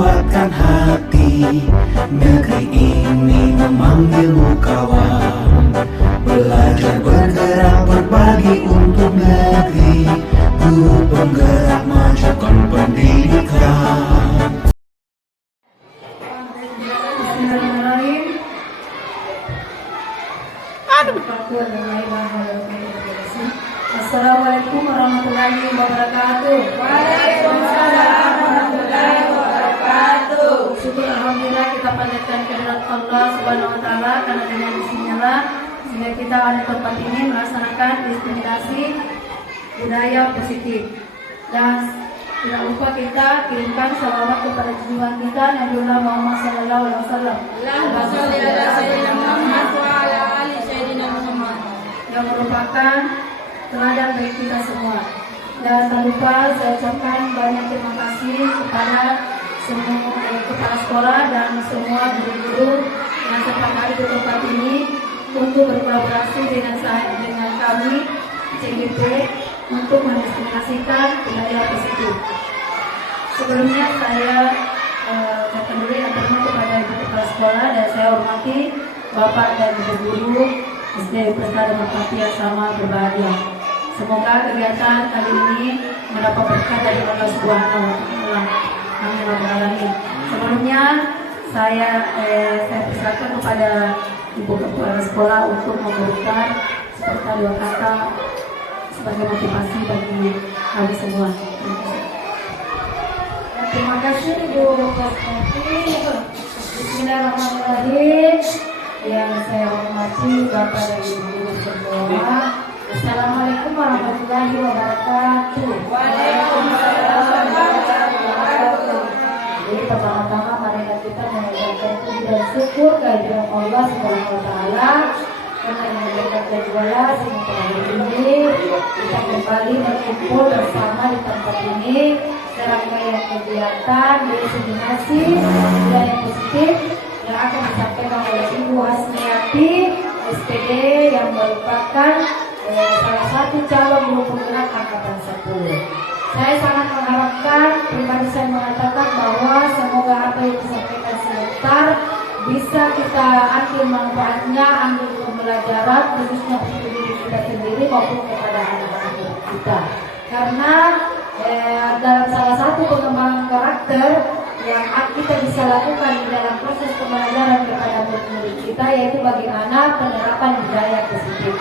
kuatkan hati. Negeri ini memanggilmu kawan. Belajar bergerak berbagi untuk negeri. Guru penggerak majukan pendidikan. Assalamualaikum warahmatullahi wabarakatuh. Waalaikumsalam warahmatullahi wabarakatuh. Syukur alhamdulillah kita panjatkan kehadirat Allah Subhanahu wa taala, karena dengan izinnya sehingga kita ada tempat ini melaksanakan diseminasi budaya positif. Dan tidak lupa kita kirimkan salawat kepada junjungan kita Nabiullah Muhammad sallallahu alaihi wasallam. Allahumma shalli ala sayyidina Muhammad wa ala ali sayyidina Muhammad, yang merupakan teladan bagi kita semua. Dan tak lupa saya ucapkan banyak terima kasih kepada semua kepala sekolah dan semua guru-guru yang sempat hadir di tempat ini untuk berkolaborasi dengan kami CGP untuk mendiskriminasikan budaya positif. Sebelumnya saya ucapkan dulu yang terima kepada ibu kepala sekolah, dan saya hormati bapak dan ibu guru SD Persada Merpati yang sama berbahagia. Semoga kegiatan kali ini mendapat berkah dari Allah Subhanahu wa taala. Amin ya rabbal alamin. Sebelumnya saya persilakan kepada ibu kepala sekolah untuk memberikan sepatah dua kata sebagai motivasi bagi kami semua. terima kasih Ibu Kasati. Bismillahirrahmanirrahim. Yang saya hormati Bapak dan Ibu guru semua. Assalamualaikum warahmatullahi wabarakatuh. Waalaikumsalam warahmatullahi wabarakatuh. Jadi pertama-tama mari kita mengucapkan puji dan syukur kehadiran Allah Subhanahu wa taala, karena yang memberikan jadwal sehingga hari ini kita kembali berkumpul bersama di tempat ini serangkaian kegiatan diseminasi budaya positif yang akan disampaikan oleh Ibu Hasniati SPD yang merupakan salah satu calon guru penggerak angkatan 10. Saya sangat mengharapkan, pribadi saya mengatakan bahwa semoga apa yang disampaikan sebentar bisa kita ambil manfaatnya, ambil pembelajaran khususnya untuk diri kita sendiri maupun kepada anak-anak kita. Karena dalam salah satu pengembangan karakter yang kita bisa lakukan di dalam proses pembelajaran kepada murid-murid kita, yaitu bagaimana penerapan budaya positif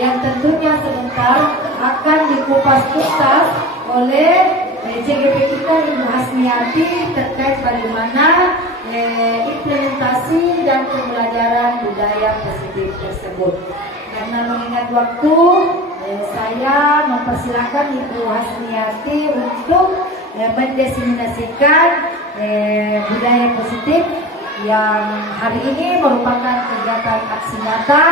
yang tentunya sebentar akan dikupas tuntas oleh CGP kita Ibu Hasniati terkait bagaimana implementasi dan pembelajaran budaya positif tersebut. Karena mengingat waktu, saya mempersilahkan Ibu Hasniati untuk mendiseminasikan budaya positif yang hari ini merupakan kegiatan aksi nyata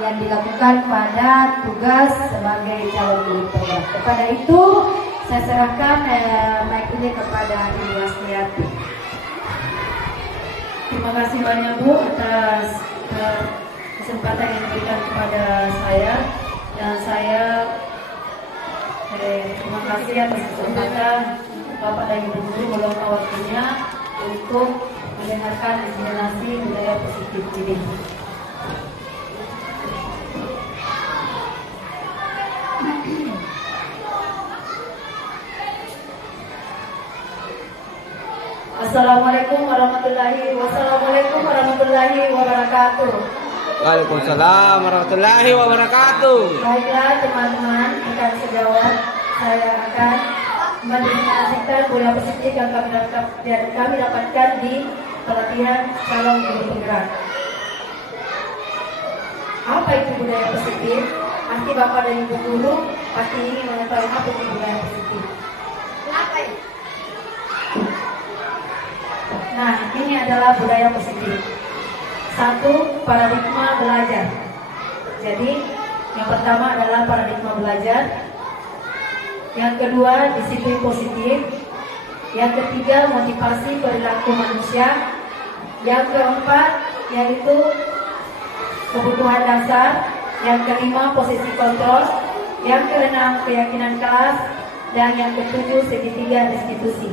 yang dilakukan pada tugas sebagai calon guru penggerak. Kepada itu, saya serahkan mic ini kepada Ibu Hasniati. Terima kasih banyak Bu atas kesempatan yang diberikan kepada saya, dan saya terima kasih atas kesempatan Bapak dan Ibu guru meluangkan waktunya untuk mendengarkan diseminasi budaya positif ini. Assalamualaikum warahmatullahi wabarakatuh. Waalaikumsalam warahmatullahi wabarakatuh. Baiklah teman-teman, rekan sejawat, saya akan mendiseminasikan budaya positif yang kami dapatkan di pelatihan calon guru penggerak. Apa itu budaya positif? Nanti Bapak dan Ibu guru pasti ingin mengetahui apa itu budaya positif. Nah, ini adalah budaya positif. Satu, paradigma belajar. Jadi, yang pertama adalah paradigma belajar. Yang kedua, disiplin positif. Yang ketiga, motivasi perilaku manusia. Yang keempat, yaitu kebutuhan dasar. Yang kelima, posisi kontrol. Yang keenam, keyakinan kelas. Dan yang ketujuh, segitiga institusi.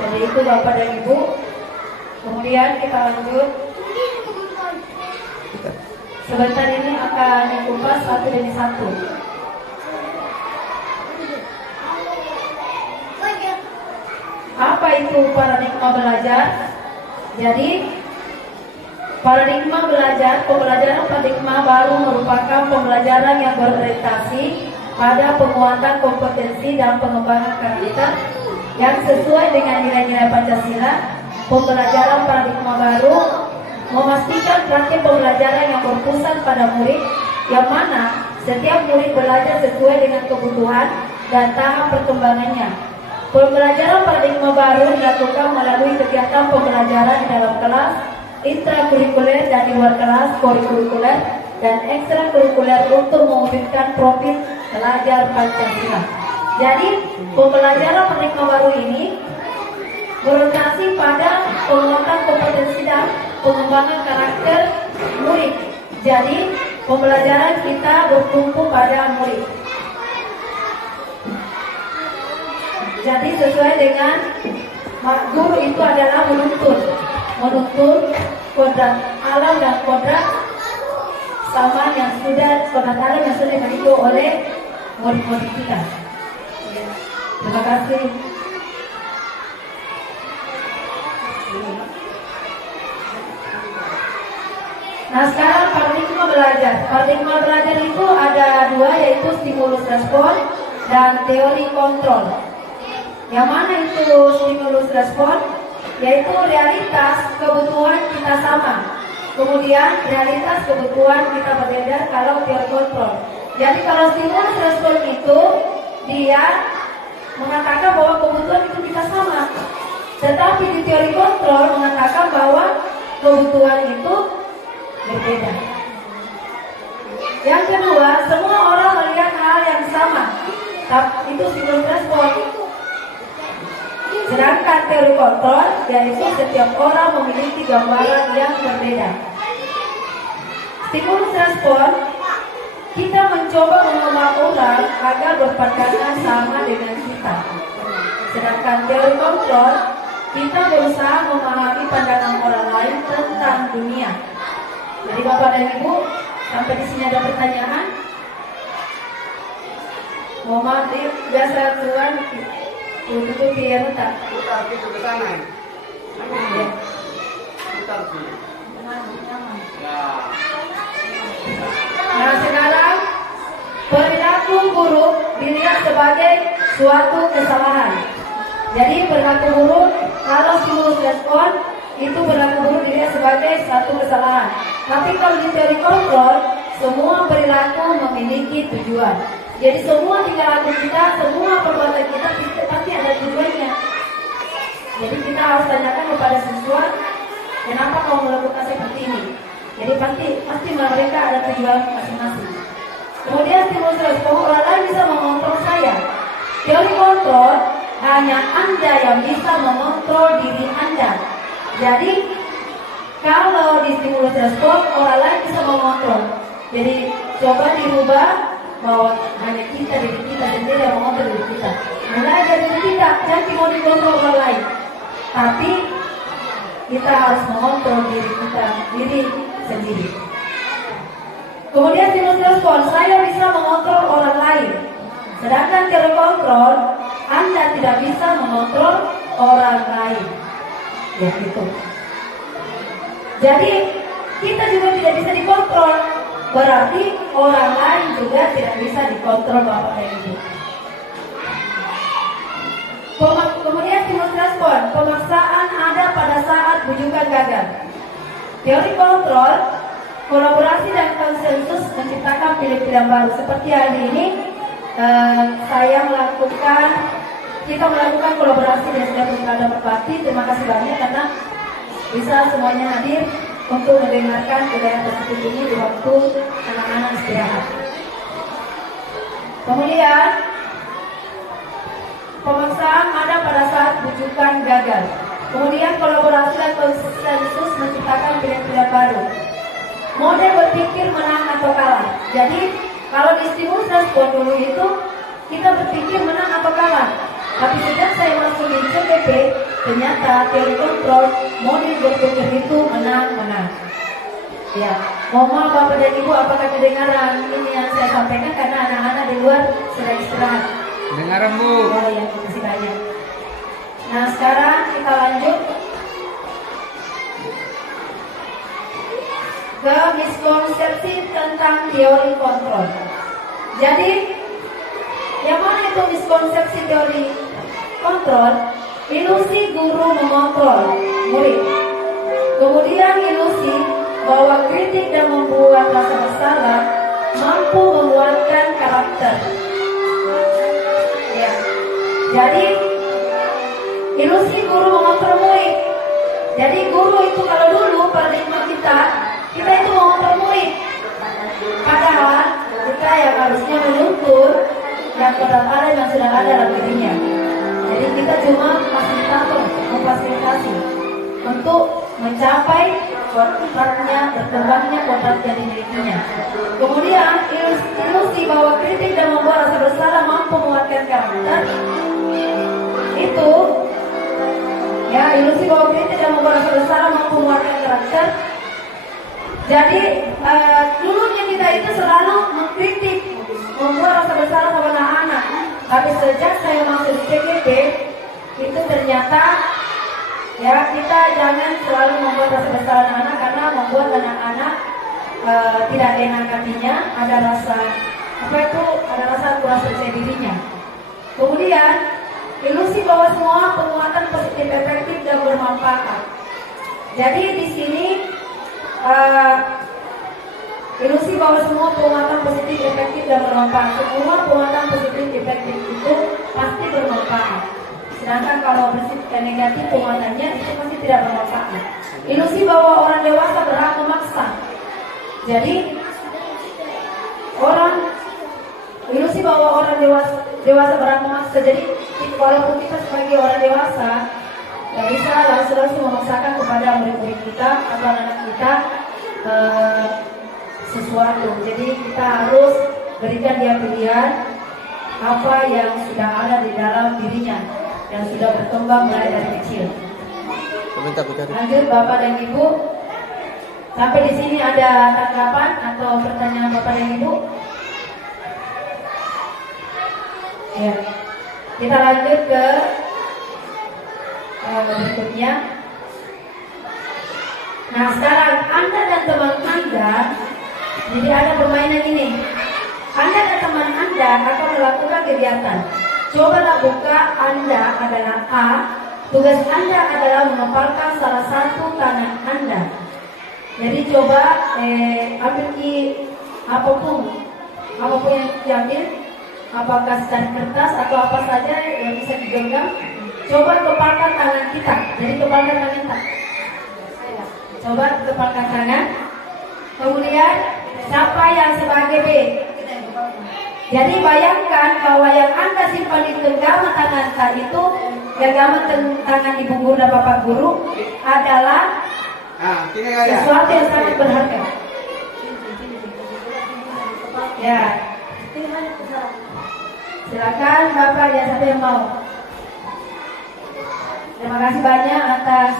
Jadi itu Bapak dan Ibu. Kemudian kita lanjut. Sebentar ini akan dikupas satu demi satu. Apa itu paradigma belajar? Jadi paradigma belajar, pembelajaran paradigma baru merupakan pembelajaran yang berorientasi pada penguatan kompetensi dan pengembangan karakter yang sesuai dengan nilai-nilai Pancasila. Pembelajaran paradigma baru memastikan praktik pembelajaran yang berpusat pada murid, yang mana setiap murid belajar sesuai dengan kebutuhan dan tahap perkembangannya. Pembelajaran paradigma baru dilakukan melalui kegiatan pembelajaran di dalam kelas, intrakurikuler dan di luar kelas, kurikuler dan ekstrakurikuler untuk mewujudkan profil pelajar Pancasila. Jadi pembelajaran paradigma baru ini berorientasi pada penguatan kompetensi dan pengembangan karakter murid. Jadi pembelajaran kita bertumpu pada murid. Jadi sesuai dengan guru itu adalah menuntut kodrat alam dan kodrat sama yang sudah kodrat alam yang sudah dimiliki oleh murid-murid kita. Terima kasih. Nah sekarang paradigma belajar. Paradigma belajar itu ada dua, yaitu stimulus respon dan teori kontrol. Yang mana itu stimulus respon? Yaitu realitas kebutuhan kita sama. Kemudian realitas kebutuhan kita berbeda kalau teori kontrol. Jadi kalau stimulus respon itu dia mengatakan bahwa kebutuhan itu kita sama. Tetapi di teori kontrol mengatakan bahwa kebutuhan itu berbeda. Yang kedua, semua orang melihat hal yang sama. Itu stimulus respon. Sedangkan teori kontrol, yaitu setiap orang memiliki gambaran yang berbeda. Stimulus respon, kita mencoba mengubah orang agar berpandangan sama dengan kita. Sedangkan teori kontrol, kita berusaha memahami pandangan orang lain tentang dunia. Jadi Bapak dan Ibu, sampai di sini ada pertanyaan? Mohon maaf, biasa Tuhan tutup ya tak? Putar ke kanan. Ya. Putar sini. Ya. Nah sekarang perilaku buruk dilihat sebagai suatu kesalahan. Jadi perilaku buruk kalau stimulus respon itu perilaku buruk dilihat sebagai suatu kesalahan. Tapi kalau di teori kontrol, semua perilaku memiliki tujuan. Jadi semua tingkah laku kita, semua perbuatan kita pasti ada tujuannya. Jadi kita harus tanyakan kepada siswa, kenapa kau melakukan seperti ini? Jadi pasti mereka ada tujuan masing-masing. Kemudian stimulus respon, orang lain bisa mengontrol saya. Teori kontrol, hanya Anda yang bisa mengontrol diri Anda. Jadi kalau di stimulus respon, orang lain bisa mengontrol. Jadi coba dirubah bahwa hanya kita, diri kita sendiri yang mengontrol diri kita. Mulai dari diri kita, jangan mau dikontrol orang lain. Tapi kita harus mengontrol diri kita, diri sendiri. Kemudian stimulus respon, saya bisa mengontrol orang lain. Sedangkan teori kontrol, Anda tidak bisa mengontrol orang lain. Ya gitu. Jadi kita juga tidak bisa dikontrol. Berarti orang lain juga tidak bisa dikontrol Bapak dan Ibu. Kemudian stimulus respon, pemaksaan ada pada saat bujukan gagal. Teori kontrol, kolaborasi dan konsensus menciptakan pilihan baru. Seperti hari ini kita melakukan kolaborasi dan sudah berada berbakti. Terima kasih banyak karena bisa semuanya hadir untuk mendengarkan budaya tersebut ini di waktu anak-anak istirahat. Kemudian pemaksaan ada pada saat bujukan gagal. Kemudian kolaborasi dan konsensus menciptakan pilihan baru. Model berpikir menang atau kalah. Jadi kalau di stimulus respon dulu itu kita berpikir menang atau kalah. Tapi sejak saya masuk di CPP, ternyata teori kontrol model berpikir itu menang. Ya, mohon maaf Bapak dan Ibu, apakah kedengaran ini yang saya sampaikan karena anak-anak di luar sedang istirahat. Dengaran Bu. Oh ya, terima kasih banyak. Nah sekarang kita lanjut ke miskonsepsi tentang teori kontrol. Jadi, yang mana itu miskonsepsi teori kontrol? Ilusi guru mengontrol murid. Kemudian ilusi bahwa kritik dan membuat rasa bersalah mampu menguatkan karakter. Ya. Jadi ilusi guru mengontrol murid. Jadi guru itu kalau dulu paradigma kita itu mengontrol murid. Padahal kita yang harusnya menuntut yang kebenaran yang sudah ada dalam dirinya. Jadi kita cuma fasilitator, memfasilitasi untuk mencapai kodratnya, berkembangnya kodrat yang dimilikinya. Kemudian ilusi bahwa kritik dan membuat rasa bersalah mampu menguatkan karakter. Itu ya, ilusi bahwa kritik dan membuat rasa bersalah mampu menguatkan karakter. Jadi dulunya kita itu selalu mengkritik, membuat rasa bersalah kepada anak-anak. Tapi sejak saya masuk di CPP, itu ternyata ya kita jangan selalu membuat rasa bersalah anak-anak karena membuat anak-anak tidak enak hatinya, ada rasa kurang percaya dirinya. Kemudian ilusi bahwa semua penguatan positif efektif dan bermanfaat. Jadi di sini ilusi bahwa semua penguatan positif efektif dan bermanfaat. Semua penguatan positif efektif itu pasti bermanfaat. Sedangkan kalau bersifat negatif penguatannya itu pasti tidak bermanfaat. Ilusi bahwa orang dewasa berhak memaksa. Jadi ilusi bahwa orang dewasa berhak memaksa. Jadi walaupun kita sebagai orang dewasa nggak bisa langsung memaksakan kepada murid-murid kita atau anak kita sesuatu. Jadi kita harus berikan dia pilihan apa yang sudah ada di dalam dirinya, yang sudah berkembang mulai dari kecil. Lanjut Bapak dan Ibu, sampai di sini ada tanggapan atau pertanyaan Bapak dan Ibu? Ya, kita lanjut ke berikutnya. Nah sekarang Anda dan teman Anda, jadi ada permainan ini. Anda dan teman Anda akan melakukan kegiatan. Cobalah buka Anda adalah A. Tugas Anda adalah mengepalkan salah satu tangan Anda. Jadi coba ambil apapun yang diambil, apakah secara kertas atau apa saja yang bisa digenggam. Coba kepalkan tangan kita. Jadi kepalkan tangan kita. Coba kepalkan tangan. Kemudian siapa yang sebagai B? Jadi bayangkan bahwa yang Anda simpan di genggaman tangan Anda itu, genggaman tangan ibu guru dan bapak guru adalah sesuatu yang sangat berharga. Ya, silakan Bapak ya, siapa yang mau? Terima kasih banyak atas.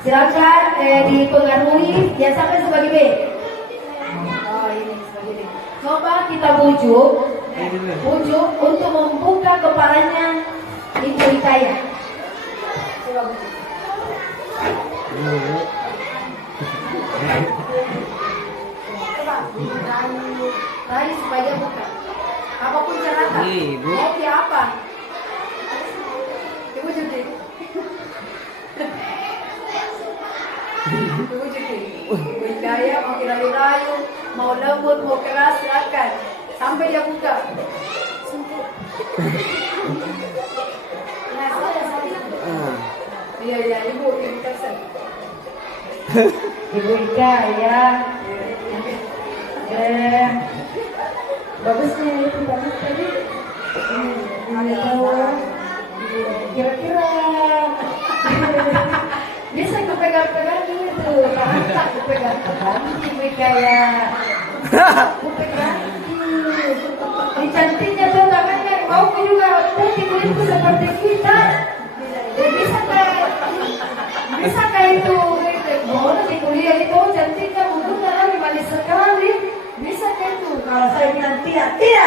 Silakan dipengaruhi yang sampai sebagai B. Oh ini sebagai B. Coba kita bujuk untuk membuka kepalanya Ibu Hikayat. Coba bujuk. Rayu supaya dia buka. Apapun caranya. Mau dia apa? Ibu jadi. Ibu jadi. Hikaya mau rayu-rayu, mau lembut, mau keras, silakan. Sampai dia buka. Iya, ibu kasih. Ibu Hikaya. Bagusnya itu banget tadi. Kira-kira bisa kepegang-pegang gitu, tak kepegang-pegang, kayak kepegang. itu seperti kita. Bisa kayak itu, boleh di kuliah itu cantiknya mundurnya lagi manis sekali. Bisa kayak itu. Kalau saya bilang tidak. Ya,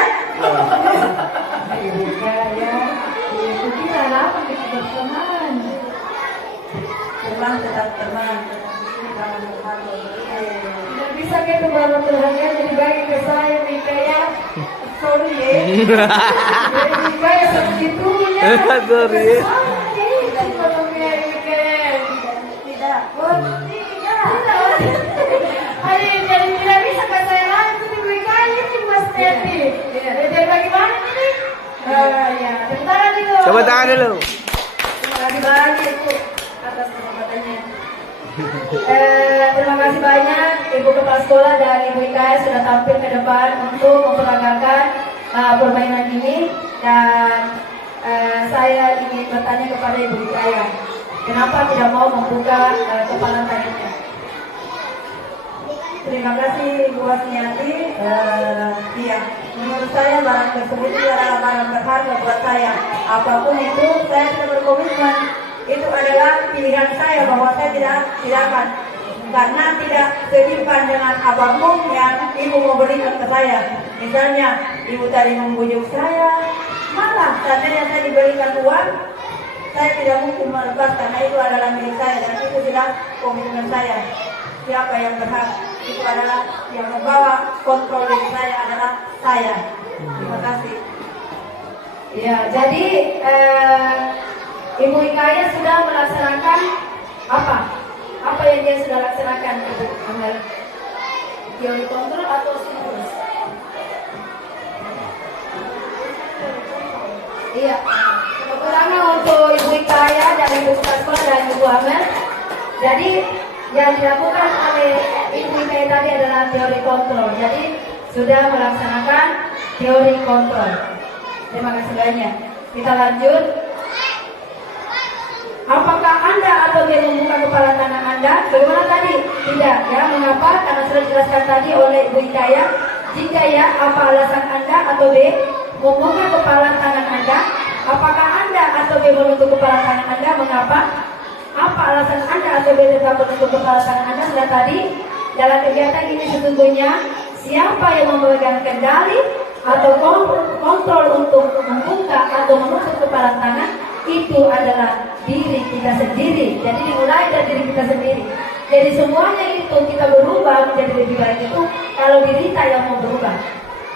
itu kita lama kita berteman. Tetap teman. Tidak bisa kayak itu baru Tuhan ya, jadi bagi ke saya Mika ya. Sorry ya. Mika ya seperti itu ya. Sorry. Tidak bisa ke saya langsung diberikannya sih Mas Teti. Jadi bagaimana ini? Ya, sebentar dulu. Coba tangan dulu. Terima kasih banyak Ibu atas kesempatannya. Terima kasih banyak Ibu Kepala Sekolah dan Ibu IKS sudah tampil ke depan untuk memperagakan permainan ini. Dan saya ingin bertanya kepada Ibu IKS, kenapa tidak mau membuka kepala tangannya? Terima kasih Bu Asmiati. Iya, menurut saya barang tersebut adalah barang berharga buat saya. Apapun itu, saya sudah berkomitmen. Itu adalah pilihan saya bahwa saya tidak akan, karena tidak setimpal dengan apapun yang Ibu mau berikan ke saya. Misalnya, Ibu tadi membujuk saya, malah seandainya saya diberikan uang, saya tidak mungkin melepas karena itu adalah milik saya dan itu sudah komitmen saya. Siapa yang berhak itu adalah yang membawa kontrol diri saya adalah saya. Terima kasih. Ya, jadi Ibu Ikaya sudah melaksanakan apa? Apa yang dia sudah laksanakan Ibu Amel? Teori kontrol atau simulus? Iya. Kekurangan untuk Ibu Ikaya dan Ibu Kepala Sekolah dan Ibu Amel. Jadi yang dilakukan oleh Ibu Ikaya tadi adalah teori kontrol. Jadi sudah melaksanakan teori kontrol. Terima kasih banyak. Kita lanjut. Apakah Anda atau dia membuka kepala tangan Anda? Bagaimana tadi? Tidak, ya. Mengapa? Karena sudah dijelaskan tadi oleh Ibu Ikaya. Jika ya, apa alasan Anda atau B membuka kepala tangan Anda? Apakah Anda atau B menutup kepala tangan Anda? Mengapa? Apa alasan Anda atau B tetap menutup kepala tangan Anda? Sudah tadi dalam kegiatan ini sesungguhnya siapa yang memegang kendali atau kontrol untuk membuka atau menutup kepala tangan itu adalah diri kita sendiri. Jadi dimulai dari diri kita sendiri. Jadi semuanya itu kita berubah menjadi lebih baik itu kalau diri kita yang mau berubah.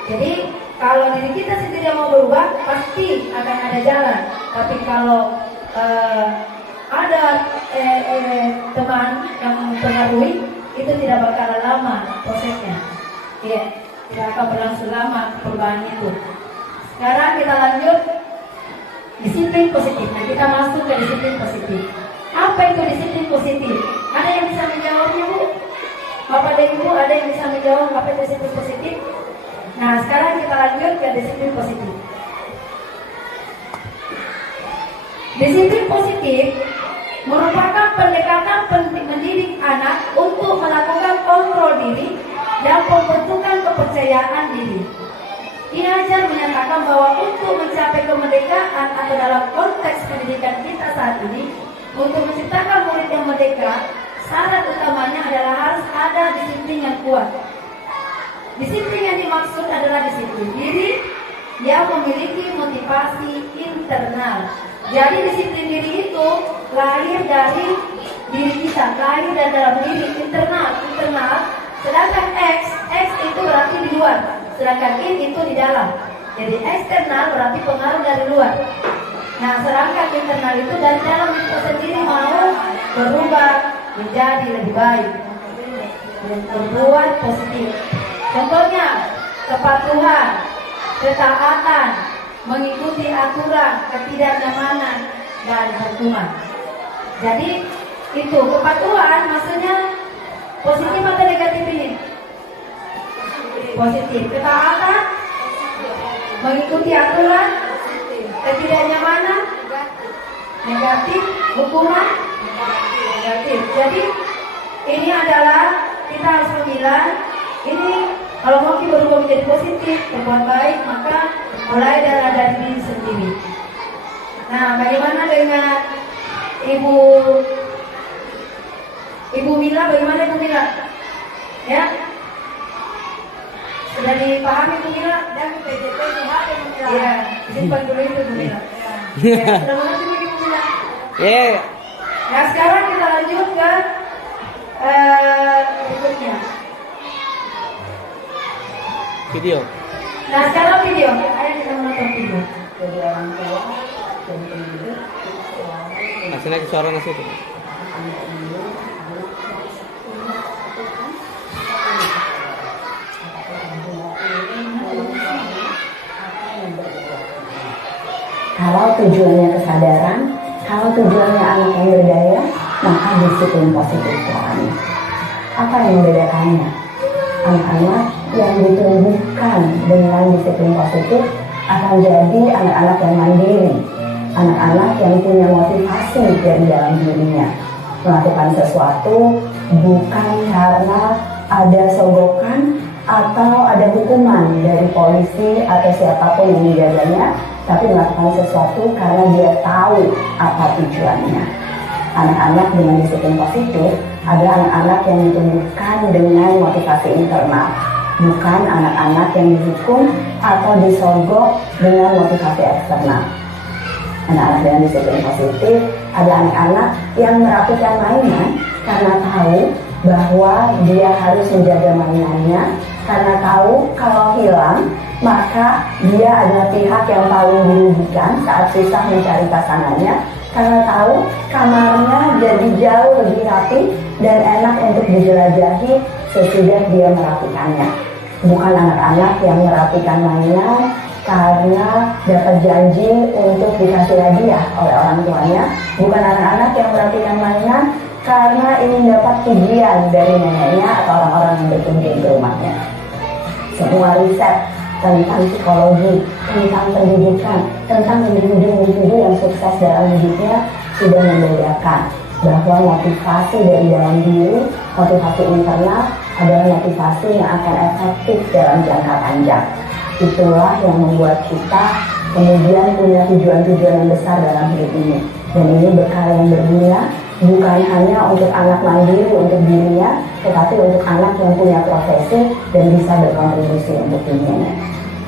Jadi kalau diri kita sendiri yang mau berubah pasti akan ada jalan. Tapi kalau ada teman yang mempengaruhi itu tidak bakal lama prosesnya. Ya, tidak akan berlangsung lama perubahan itu. Sekarang kita lanjut disiplin positif. Nah, kita masuk ke disiplin positif. Apa itu disiplin positif? Ada yang bisa menjawabnya, Bu? Bapak dan Ibu, ada yang bisa menjawab apa itu disiplin positif? Nah, sekarang kita lanjut ke disiplin positif. Disiplin positif merupakan pendekatan mendidik anak untuk melakukan kontrol diri dan pembentukan kepercayaan diri. Inajar menyatakan bahwa untuk mencapai kemerdekaan atau dalam konteks pendidikan kita saat ini, untuk menciptakan murid yang merdeka, syarat utamanya adalah harus ada disiplin yang kuat. Disiplin yang dimaksud adalah disiplin diri yang memiliki motivasi internal. Jadi disiplin diri itu lahir dari diri kita, lahir dari dalam diri, internal. Sedangkan X itu berarti di luar, sedangkan itu di dalam. Jadi eksternal berarti pengaruh dari luar. Nah, sedangkan internal itu dari dalam kita sendiri mau berubah menjadi lebih baik dan berbuat positif. Contohnya kepatuhan, ketaatan, mengikuti aturan, ketidaknyamanan, dan hukuman. Jadi itu kepatuhan maksudnya positif atau negatif ini? Positif. Ketaatan, mengikuti aturan, ketidaknyamanan, negatif. Hukuman, negatif. Jadi ini adalah kita harus memilah. Ini kalau mau kita berubah menjadi positif, berbuat baik, maka mulai dari diri sendiri. Nah, bagaimana dengan Ibu Mila? Bagaimana Ibu Mila? Ya, sudah dipahami Ibu Mila? Dan PJT cuma Ibu Mila. Iya, simpan dulu itu Ibu Mila. Ya, sudah mengerti Ibu Mila? Yeah. Nah, sekarang kita lanjut ke berikutnya. Video. Nah, sekarang video. Ayo kita menonton video. Jadi orang tua dan pendidik Masih naik suara nasi itu. Kalau tujuannya kesadaran, kalau tujuannya anak yang berdaya, maka disiplin positif caranya. Apa yang membedakannya? Anak-anak yang ditumbuhkan dengan disiplin positif akan jadi anak-anak yang mandiri, anak-anak yang punya motivasi dari dalam dirinya melakukan sesuatu bukan karena ada sogokan atau ada hukuman dari polisi atau siapapun yang menjaganya, tapi melakukan sesuatu karena dia tahu apa tujuannya. Anak-anak dengan disiplin positif adalah anak-anak yang ditumbuhkan dengan motivasi internal, bukan anak-anak yang dihukum atau disogok dengan motivasi eksternal. Anak-anak dengan disiplin positif adalah anak-anak yang merapikan mainan karena tahu bahwa dia harus menjaga mainannya, karena tahu kalau hilang maka dia adalah pihak yang paling dirugikan saat susah mencari pasangannya, karena tahu kamarnya jadi jauh lebih rapi dan enak untuk dijelajahi sesudah dia merapikannya. Bukan anak-anak yang merapikan mainan karena dapat janji untuk dikasih hadiah oleh orang tuanya, bukan anak-anak yang merapikan mainan karena ingin dapat pujian dari neneknya atau orang-orang yang berkunjung ke rumahnya. Semua riset tentang psikologi, tentang pendidikan, tentang individu-individu yang sukses dalam hidupnya sudah membedakan bahwa motivasi dari dalam diri, motivasi internal adalah motivasi yang akan efektif dalam jangka panjang. Itulah yang membuat kita kemudian punya tujuan-tujuan yang besar dalam hidup ini. Dan ini bekal yang berguna bukan hanya untuk anak mandiri untuk dirinya, tetapi untuk anak yang punya profesi dan bisa berkontribusi untuk dunianya.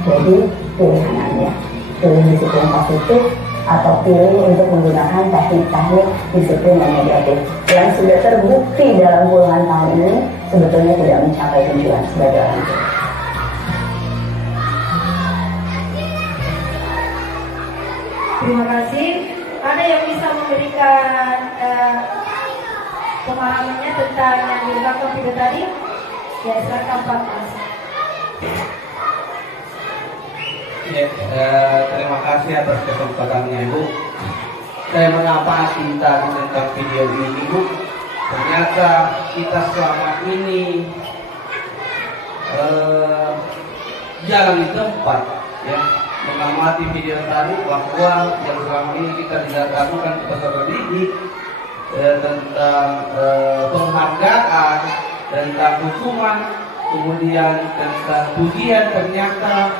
Jadi pilihan Anda, pilih disiplin positif atau pilih untuk menggunakan teknik-teknik disiplin yang negatif yang sudah terbukti dalam puluhan tahun ini sebetulnya tidak mencapai tujuan sebagai orang tua. Terima kasih. Ada yang bisa memberikan pemahamannya tentang yang di belakang video tadi? Ya, silakan Pak Mas. Ya, terima kasih atas kesempatannya Ibu. Saya mengapa cinta tentang video ini Ibu? Ternyata kita selama ini jalan di tempat ya, mengamati video tadi bahwa yang selama ini kita tidak lakukan peserta didik tentang penghargaan, tentang hukuman, kemudian tentang pujian, ternyata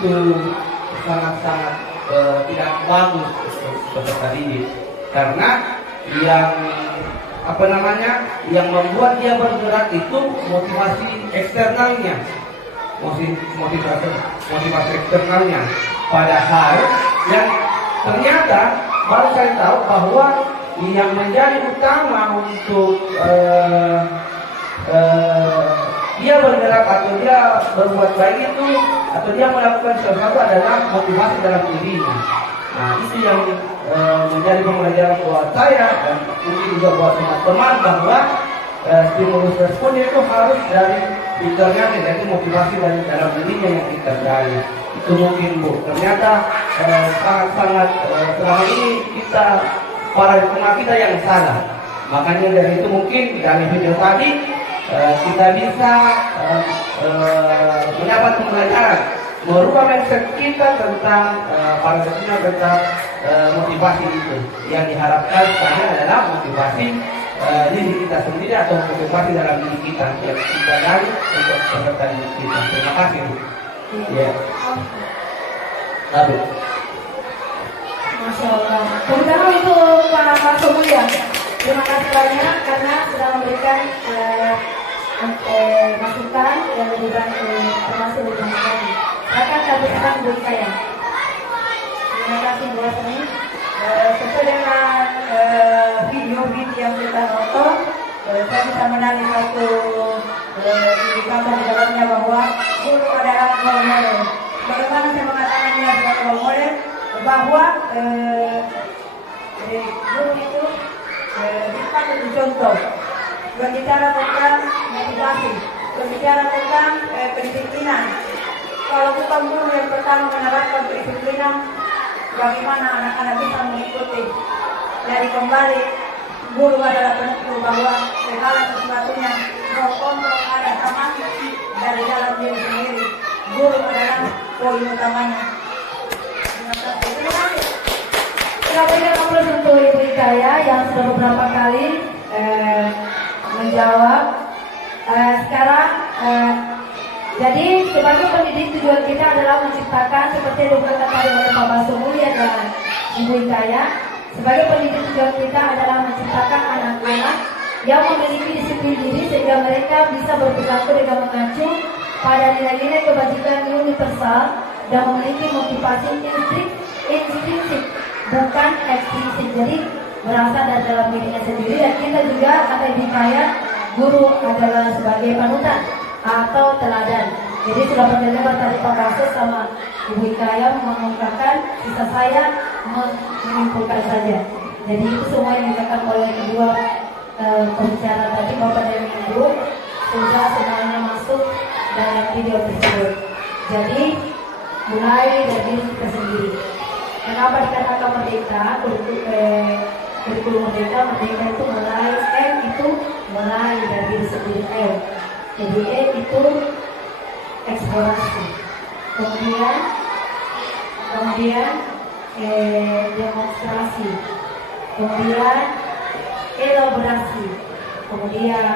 itu sangat-sangat tidak bagus peserta didik, karena yang membuat dia bergerak itu motivasi eksternalnya, motivasi eksternalnya. Padahal yang ternyata baru saya tahu bahwa yang menjadi utama untuk dia bergerak atau dia berbuat baik itu, atau dia melakukan sesuatu adalah motivasi dalam dirinya. Nah, itu yang menjadi pembelajaran buat saya dan mungkin juga buat teman-teman, bahwa stimulus respon itu harus dari internal, jadi motivasi dari dalam dirinya yang kita gali. Itu mungkin Bu. Ternyata sangat-sangat selama ini kita paradigma kita yang salah. Makanya dari itu mungkin dari video tadi kita bisa mendapat pembelajaran, merubah mindset kita tentang paradigma tentang motivasi itu. Yang diharapkan sebenarnya adalah motivasi diri kita sendiri atau motivasi dalam diri kita yang kita gali untuk peserta didik kita. Terima kasih Bu. Ya. Lalu. Masya Allah. Terutama untuk Pak Sumul ya. Terima kasih banyak karena sudah memberikan masukan yang lebih baik termasuk lebih baik. Akan kami akan berikan ya. Terima kasih buat ini. Sesuai dengan video-video yang kita nonton, saya bisa menarik satu indikator di dalamnya bahwa guru adalah role model. Bagaimana saya mengatakannya sebagai role model? Bahwa guru itu kita menjadi contoh. Berbicara tentang motivasi, berbicara tentang kedisiplinan. Kalau bukan guru yang pertama menerapkan kedisiplinan, bagaimana anak-anak bisa mengikuti? Dari kembali, guru adalah penentu bahwa segala sesuatunya kontrol ada sama dari dalam diri sendiri. Guru adalah poin utamanya. Terima kasih. Kita berikan aplaus untuk Ibu Hikayah yang sudah beberapa kali menjawab. Sekarang jadi sebagai pendidik tujuan kita adalah menciptakan seperti yang dikatakan tadi oleh Pak Basumul ya dan Ibu Hikayah. Sebagai pendidik tujuan kita adalah menciptakan anak-anak yang memiliki disiplin diri sehingga mereka bisa berperilaku dengan mengacu pada nilai-nilai kebajikan universal dan memiliki motivasi instinktif bukan ekstrinsik. Jadi berasal dari dalam dirinya sendiri dan kita juga kata Ibu Hikayah guru adalah sebagai panutan atau teladan. Jadi sudah berlebar tadi Pak Kasus sama Ibu Hikayah mengungkapkan, sisa saya menyimpulkan saja. Jadi itu semua yang dikatakan oleh kedua pembicara tadi Bapak dan Ibu sudah semuanya masuk dalam video tersebut. Jadi mulai dari diri kita sendiri. Kenapa dikatakan merdeka? Kurikulum merdeka itu mulai M itu mulai dari diri sendiri M. Jadi E itu eksplorasi. Kemudian demonstrasi. Kemudian elaborasi. Kemudian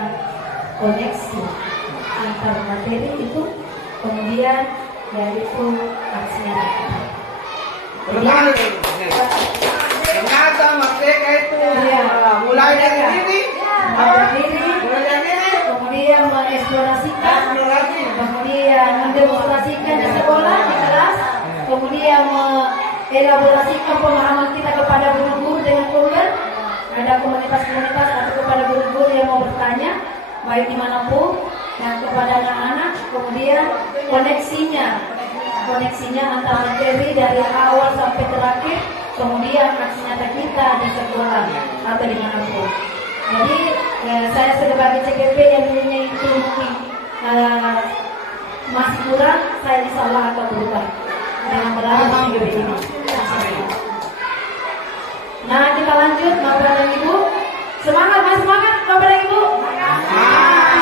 koneksi antar materi itu. Kemudian yaitu aksi nyata. Ternyata merdeka itu mulai dari diri, kemudian mengeksplorasikan, kemudian mendemonstrasikan di sekolah, di kelas, kemudian mengelaborasikan pemahaman kita kepada guru-guru dengan program. Ada komunitas-komunitas atau kepada guru-guru yang mau bertanya, baik dimanapun, dan kepada anak-anak, kemudian koneksinya antara materi dari awal sampai terakhir, kemudian aksi nyata kita di sekolah atau dimanapun. Jadi saya sebagai CGP yang dulunya itu mungkin masih kurang, saya insya Allah akan berubah dengan berlalu di CGP ini. Nah kita lanjut Bapak dan Ibu. Semangat mas, semangat Bapak dan Ibu.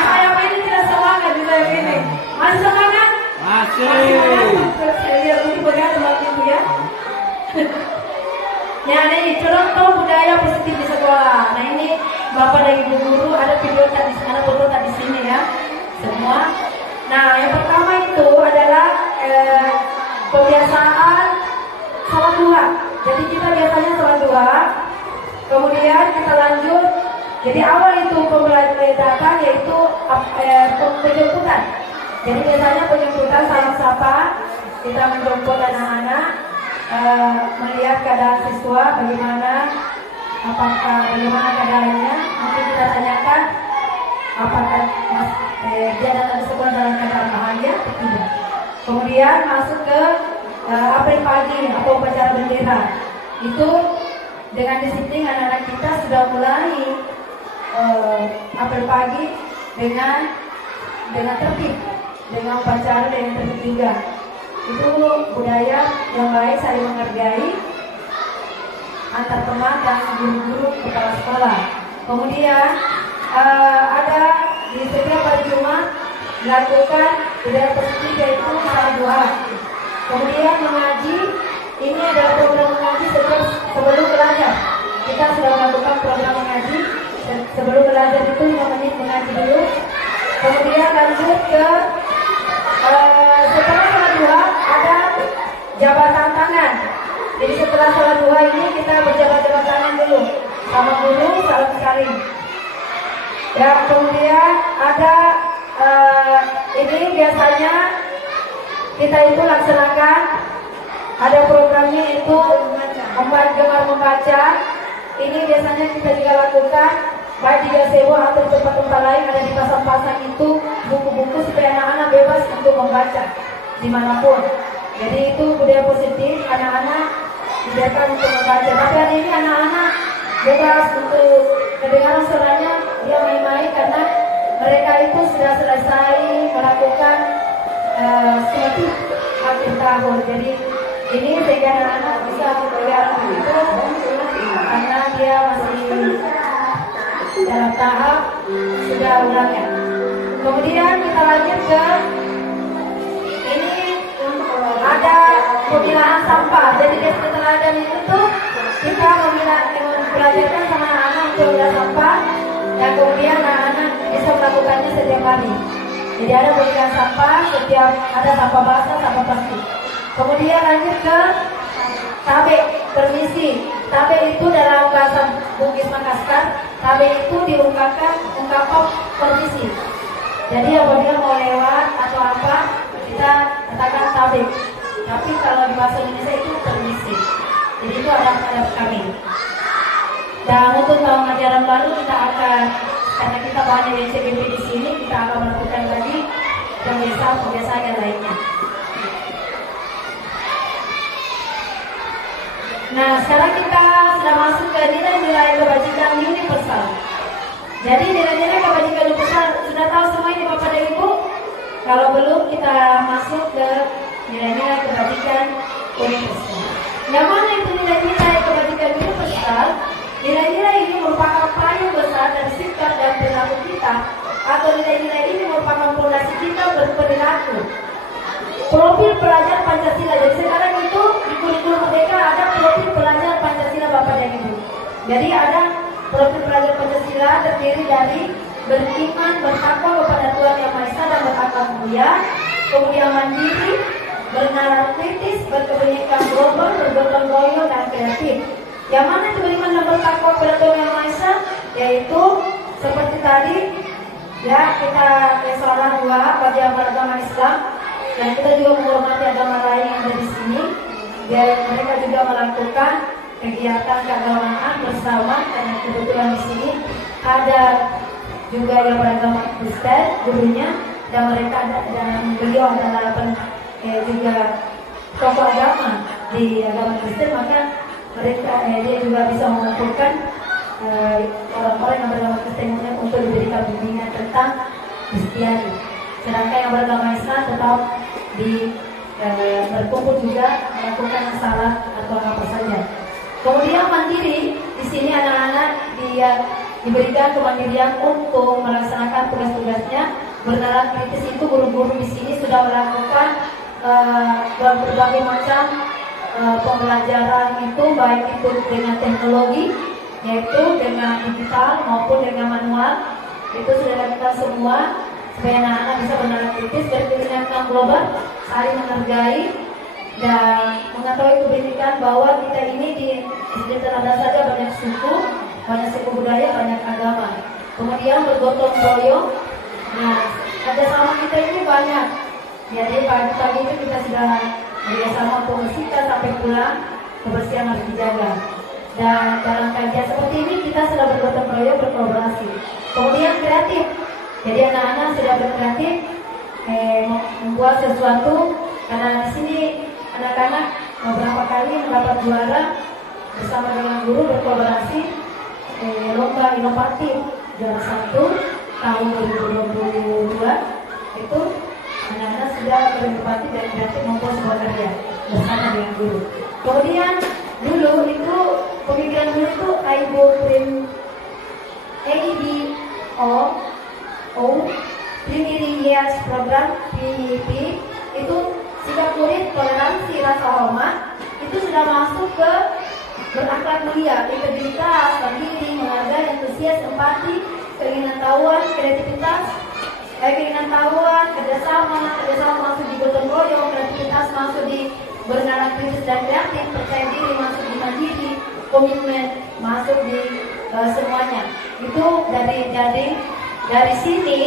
Saya ini tidak semangat di saya ini. Masih semangat? Masih. Saya lihat itu bagaimana Bapak Ibu ya. Nah ini contoh budaya positif di sekolah. Nah ini Bapak dan Ibu guru ada video tadi, ada foto tadi sini ya, semua. Nah yang pertama itu adalah kebiasaan sholat duha. Jadi kita biasanya sholat duha, kemudian kita lanjut. Jadi awal itu pembelajaran yaitu penjemputan. Jadi biasanya penjemputan salam sapa, kita menjemput anak-anak. Melihat keadaan siswa bagaimana keadaannya, nanti kita tanyakan apakah dia datang ke sekolah dalam keadaan bahagia atau tidak. Kemudian masuk ke apel pagi atau upacara bendera. Itu dengan disiplin anak-anak kita sudah mulai apel pagi dengan tertib, dengan upacara dengan tertib juga. Itu budaya yang baik, saling menghargai antar teman dan guru-guru kepala sekolah. Kemudian ada di setiap hari Jumat dilakukan budaya positif yaitu salat duha. Kemudian mengaji, ini adalah program mengaji sebelum belajar. Kita sudah melakukan program mengaji sebelum belajar itu 5 menit mengaji dulu. Kemudian lanjut ke setelah sholat duha ada jabatan tangan. Jadi setelah sholat duha ini kita daring. Ya, kemudian ada ini biasanya kita itu laksanakan ada programnya itu gemar membaca. Ini biasanya kita juga lakukan baik di gazebo atau di tempat-tempat lain, ada di pasar-pasar itu buku-buku supaya anak-anak bebas untuk membaca dimanapun. Jadi itu budaya positif, anak-anak dibiarkan untuk membaca. Tapi hari ini anak-anak bebas untuk kedengaran suaranya, dia main-main karena mereka itu sudah selesai melakukan suatu akhir tahun. Jadi ini sehingga anak-anak bisa mendengar itu karena dia masih dalam tahap sudah ulangnya. Kemudian kita lanjut ke ini ada pemilahan sampah. Jadi di teladan itu tuh kita belajarkan sama anak-anak untuk memilah sampah dan kemudian anak-anak bisa melakukannya setiap hari. Jadi ada pemilahan sampah, setiap ada sampah basah, sampah plastik. Kemudian lanjut ke tabe permisi. Tabe itu dalam bahasa Bugis Makassar, tabe itu diungkapkan ungkapan permisi. Jadi apabila mau lewat atau apa, kita katakan tabe. Tapi kalau di bahasa Indonesia itu permisi. Jadi itu adab kami. Dan untuk tahun ajaran baru kita akan, karena kita banyak yang CBP di sini, kita akan melakukan lagi kebiasaan yang lainnya. Nah, sekarang kita sudah masuk ke nilai-nilai kebajikan universal. Jadi nilai-nilai kebajikan universal sudah tahu semua ini Bapak dan Ibu? Kalau belum, kita masuk ke nilai-nilai kebajikan universal. Yang mana itu nilai-nilai kebajikan universal? Nilai-nilai ini merupakan payung besar dari sikap dan perilaku kita, atau nilai-nilai ini merupakan fondasi kita berperilaku. Profil pelajar Pancasila. Jadi sekarang itu di kurikulum Merdeka ada profil pelajar Pancasila Bapak dan Ibu. Jadi ada profil pelajar Pancasila terdiri dari beriman, bertakwa kepada Tuhan Yang Maha Esa dan berakhlak mulia, kemudian mandiri, bernalar kritis, berkebinekaan global, bergotong royong dan kreatif. Yang mana itu beriman dan bertakwa kepada Tuhan Yang Maha Esa? Yaitu seperti tadi ya, kita sholat dua bagi agama Islam. Dan kita juga menghormati agama lain yang ada di sini. Dan mereka juga melakukan kegiatan keagamaan bersama. Karena kebetulan di sini ada juga yang beragama Kristen, gurunya, dan mereka dan beliau adalah juga tokoh agama di agama Kristen. Maka mereka dia juga bisa mengumpulkan orang-orang yang beragama Kristen untuk diberikan bimbingan tentang Kristiani. Sedangkan yang beragama Islam tetap berkumpul juga melakukan salat atau apa saja. Kemudian mandiri, di sini anak-anak diberikan kemandirian untuk melaksanakan tugas-tugasnya. Bernalar kritis itu guru-guru di sini sudah melakukan berbagai macam pembelajaran itu, baik itu dengan teknologi, yaitu dengan digital maupun dengan manual. Itu sudah dilakukan semua supaya anak-anak bisa bernalar kritis, berkebinekaan global, saling menghargai dan mengetahui kebinekaan bahwa kita ini di Teladan saja banyak suku budaya, banyak agama. Kemudian bergotong royong. Nah, kerjasama kita ini banyak. Jadi pagi-pagi itu kita sudah bekerjasama untuk bersihkan sampai pulang, kebersihan harus dijaga. Dan dalam kajian seperti ini kita sudah bergotong royong, berkolaborasi. Kemudian kreatif. Jadi anak-anak sudah berkreatif membuat sesuatu, karena di sini anak-anak beberapa kali mendapat juara bersama dengan guru berkolaborasi lomba inovatif juara 1 tahun 2022 itu anak-anak sudah berinovasi dan kreatif membuat sebuah karya bersama dengan guru. Kemudian dulu itu pemikiran dulu itu Primary Years Program PIP itu sikap murid, toleransi, rasa hormat itu sudah masuk ke berakhlak mulia, integritas, mandiri, menghargai, antusias, empati, keinginan tahuan, kreativitas, kerjasama masuk di gotong royong, kreativitas masuk di bernalar kritis dan kreatif, percaya diri masuk di mandiri, komitmen masuk di semuanya. Itu dari sini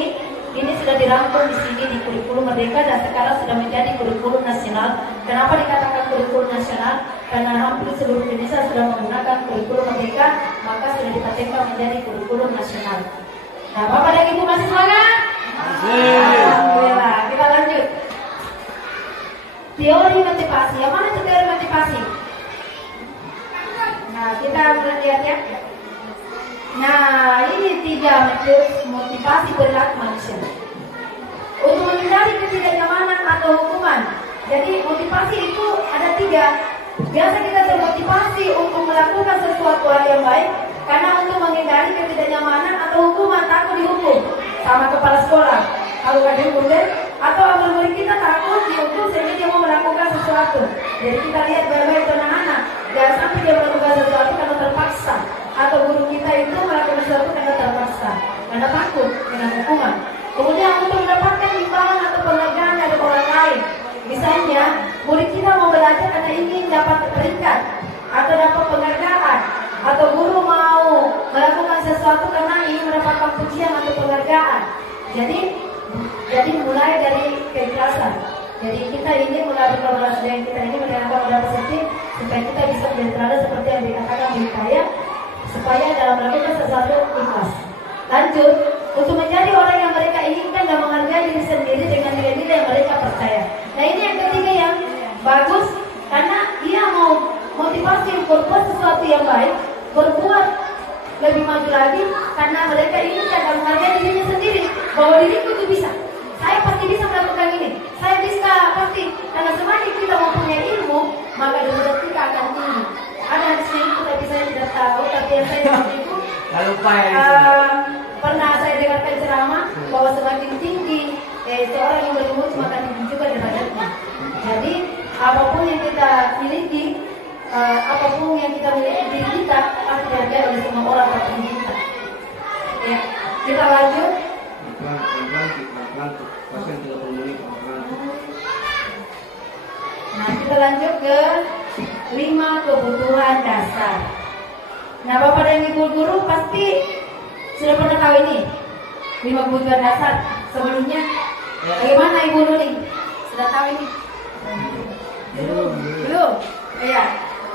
ini sudah dirangkum di sini di kurikulum Merdeka dan sekarang sudah menjadi kurikulum nasional. Kenapa dikatakan kurikulum nasional? Karena hampir seluruh Indonesia sudah menggunakan kurikulum Merdeka, maka sudah dipatenkan menjadi kurikulum nasional. Nah, Bapak dan Ibu masih semangat? Alhamdulillah. Kita lanjut. Teori motivasi. Yang mana itu teori motivasi? Nah, kita mulai lihat ya. Nah, ini 3 metode motivasi perilaku manusia. Untuk menghindari ketidaknyamanan atau hukuman. Jadi motivasi itu ada 3. Biasa kita termotivasi untuk melakukan sesuatu hal yang baik karena untuk menghindari ketidaknyamanan atau hukuman, takut dihukum sama kepala sekolah. Kalau nggak dihukum deh, atau murid kita takut dihukum sehingga dia mau melakukan sesuatu. Jadi kita lihat baik-baik anak-anak, jangan sampai dia melakukan sesuatu karena terpaksa, atau guru kita itu melakukan sesuatu karena terpaksa, karena takut dengan hukuman. Kemudian untuk mendapatkan imbalan atau penghargaan dari orang lain, misalnya murid kita mau belajar karena ingin dapat peringkat atau dapat penghargaan, atau guru mau melakukan sesuatu karena ingin mendapatkan pujian atau penghargaan. Jadi mulai dari keikhlasan. Jadi kita ini mulai berkolaborasi dengan kita ini menanamkan modal positif supaya kita bisa menjadi teladan seperti yang dikatakan di Kaya, supaya dalam melakukan sesuatu ikhlas. Lanjut, untuk menjadi orang yang mereka inginkan dan menghargai diri sendiri dengan nilai-nilai yang mereka percaya. Nah, ini yang ketiga yang bagus karena dia mau motivasi berbuat sesuatu yang baik, berbuat lebih maju lagi karena mereka inginkan dan menghargai dirinya sendiri bahwa diriku itu bisa. Saya pasti bisa melakukan ini. Saya bisa pasti karena semakin kita mempunyai ilmu, maka derajat kita akan tinggi. Ada di sini tapi saya tidak tahu, tapi yang saya tahu itu pernah saya dengarkan ceramah bahwa semakin tinggi seorang yang berilmu semakin tinggi juga derajatnya. Jadi apapun yang kita miliki, apapun yang kita miliki diri kita pasti dihargai oleh semua orang tertinggi kita. Ya, kita lanjut. Nah, kita lanjut ke 5 kebutuhan dasar. Nah, Bapak dan Ibu guru pasti sudah pernah tahu ini 5 kebutuhan dasar. Sebelumnya, bagaimana Ibu Nuri? Sudah tahu ini? Belum? Iya.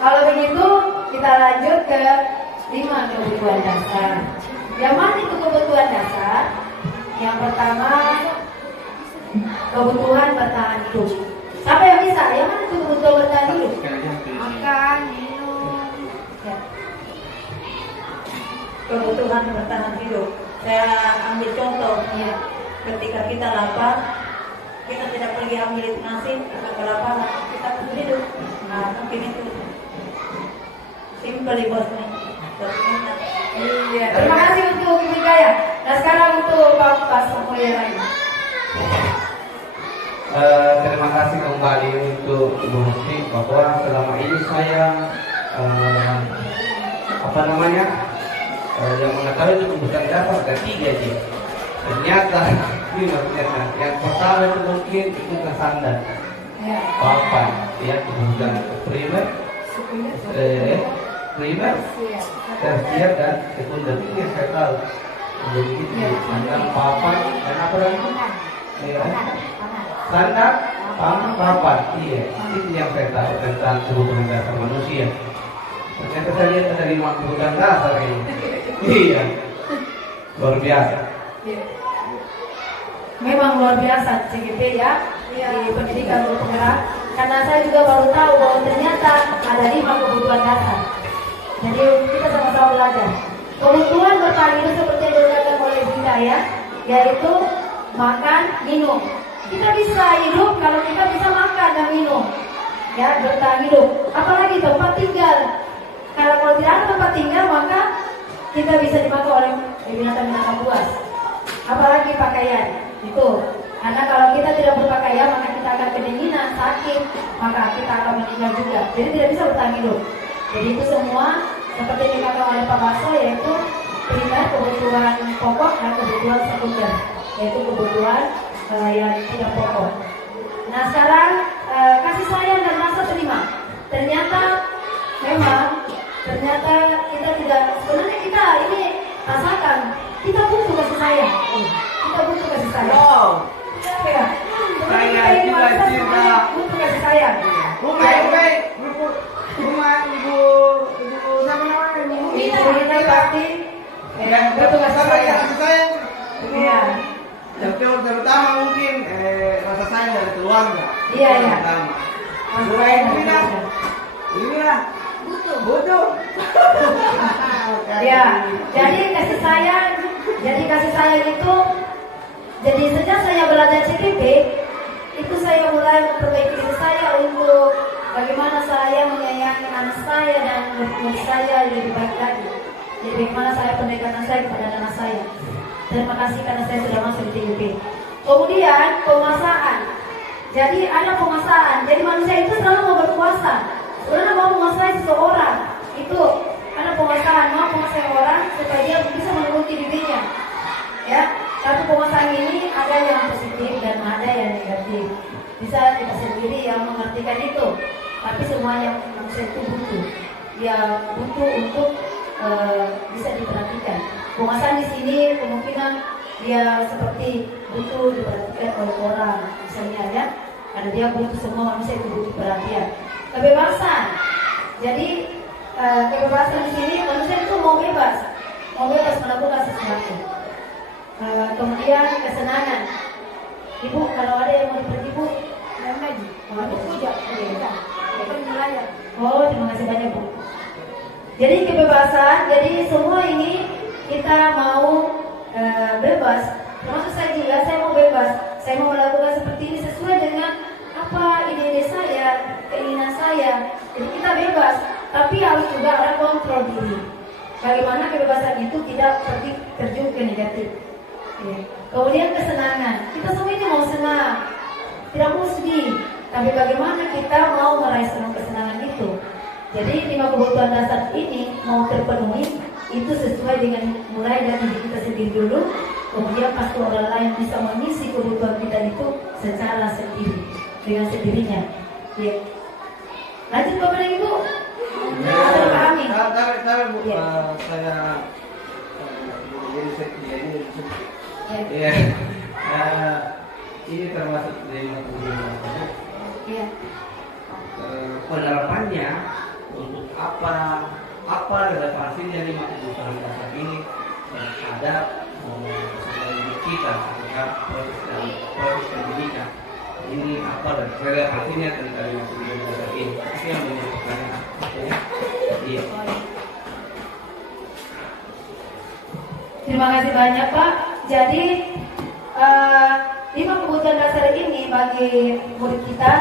Kalau begitu, kita lanjut ke 5 kebutuhan dasar. Yang mana itu kebutuhan dasar? Yang pertama, kebutuhan bertahan hidup. Siapa yang bisa? Yang mana itu kebutuhan bertahan hidup? Makan, minum. Ya. Kebutuhan bertahan hidup. Saya ambil contoh. Ya. Ketika kita lapar, kita tidak pergi ambil nasi atau kelaparan, kita perlu hidup. Nah, mungkin itu simpel bosnya. Iya. Terima kasih untuk Ibu Kaya. Nah, sekarang untuk Pak Samuel lagi. Terima kasih kembali untuk Ibu Husni bahwa selama ini saya yang mengetahui itu kebutuhan dasar ada 3 aja. Ternyata ini maksudnya yang pertama itu mungkin itu standar papan, ya kebutuhan primer, tersier dan sekunder. Ini yang saya tahu. Jadi itu standar papan dan apa lagi? Standar papan, iya. Itu yang saya tahu tentang kebutuhan dasar manusia. Ternyata saya lihat ada 5 kebutuhan dasar ini. Iya, luar biasa. Memang luar biasa CGP ya di pendidikan guru penggerak. Karena saya juga baru tahu bahwa ternyata ada 5 kebutuhan dasar. Jadi kita sama-sama belajar. Kebutuhan bertahan hidup seperti yang dikatakan oleh Ibu ya, yaitu makan, minum. Kita bisa hidup kalau kita bisa makan dan minum. Ya, bertahan hidup. Apalagi tempat tinggal. Kalau tidak ada tempat tinggal, maka kita bisa dimakan oleh binatang-binatang buas. Apalagi pakaian. Itu. Karena kalau kita tidak berpakaian, maka kita akan kedinginan, sakit, maka kita akan meninggal juga. Jadi tidak bisa bertahan hidup. Jadi itu semua seperti yang dikatakan oleh Pak Baso, yaitu primer, kebutuhan pokok dan kebutuhan sekunder, yaitu kebutuhan yang tidak pokok. Nah, sekarang kasih sayang dan rasa terima. Ternyata memang ternyata kita tidak, sebenarnya kita ini rasakan, kita butuh kasih sayang. Kita butuh kasih sayang. Ya. Saya juga cinta. Butuh kasih sayang. Kita pasti butuh kasih sayang. Iya. Yang terutama mungkin rasa sayang dari keluarga. Iya, iya. Inilah butuh. Ya, jadi kasih sayang itu, jadi sejak saya belajar CTP, itu saya mulai memperbaiki diri saya untuk bagaimana saya menyayangi anak saya dan menurut saya lebih baik lagi. Jadi bagaimana saya pendekatan saya kepada anak saya. Terima kasih karena saya sudah masuk di CTP. Kemudian penguasaan. Jadi ada penguasaan. Jadi manusia itu selalu mau berkuasa. Sebenarnya mau menguasai seseorang. Itu ada penguasaan, mau menguasai orang supaya dia bisa menuruti dirinya. Ya, satu penguasaan ini ada yang positif dan ada yang negatif. Bisa kita sendiri yang mengertikan itu. Tapi semua yang manusia itu butuh. Dia butuh untuk bisa diperhatikan. Penguasaan di sini kemungkinan dia seperti butuh diperhatikan oleh orang, misalnya ya, karena dia butuh, semua manusia itu butuh perhatian. Kebebasan. Jadi kebebasan di sini manusia itu mau bebas melakukan sesuatu. Kemudian kesenangan. Ibu, kalau ada yang mau dipergi, ibu, yang lagi, mau puja, oh, terima kasih banyak, Bu. Jadi kebebasan, jadi semua ini kita mau bebas. Termasuk saya juga, saya mau bebas. Saya mau melakukan seperti ini sesuai dengan apa ide-ide saya, keinginan saya. Jadi kita bebas, tapi harus juga ada kontrol diri. Bagaimana kebebasan itu tidak terjun ke negatif. Ya. Kemudian kesenangan. Kita semua ini mau senang, tidak mau sedih. Tapi bagaimana kita mau meraih semua kesenangan itu? Jadi 5 kebutuhan dasar ini mau terpenuhi itu sesuai dengan mulai dari diri kita sendiri dulu, kemudian pasti orang lain bisa mengisi kebutuhan kita itu secara sendiri dengan sendirinya. Ya. Lanjut Bapak dan Ibu. Ada dipahami? Bu, Ya. saya Ya. ini termasuk dari Ya. penerapannya untuk apa relevansinya 5 kebutuhan dasar ini terhadap kita terhadap proses pendidikan ini, apa relevansinya tentang 5 kebutuhan dasar ini, itu yang menjadi pertanyaan. Iya. Terima kasih banyak Pak. Jadi 5 kebutuhan dasar ini bagi murid kita,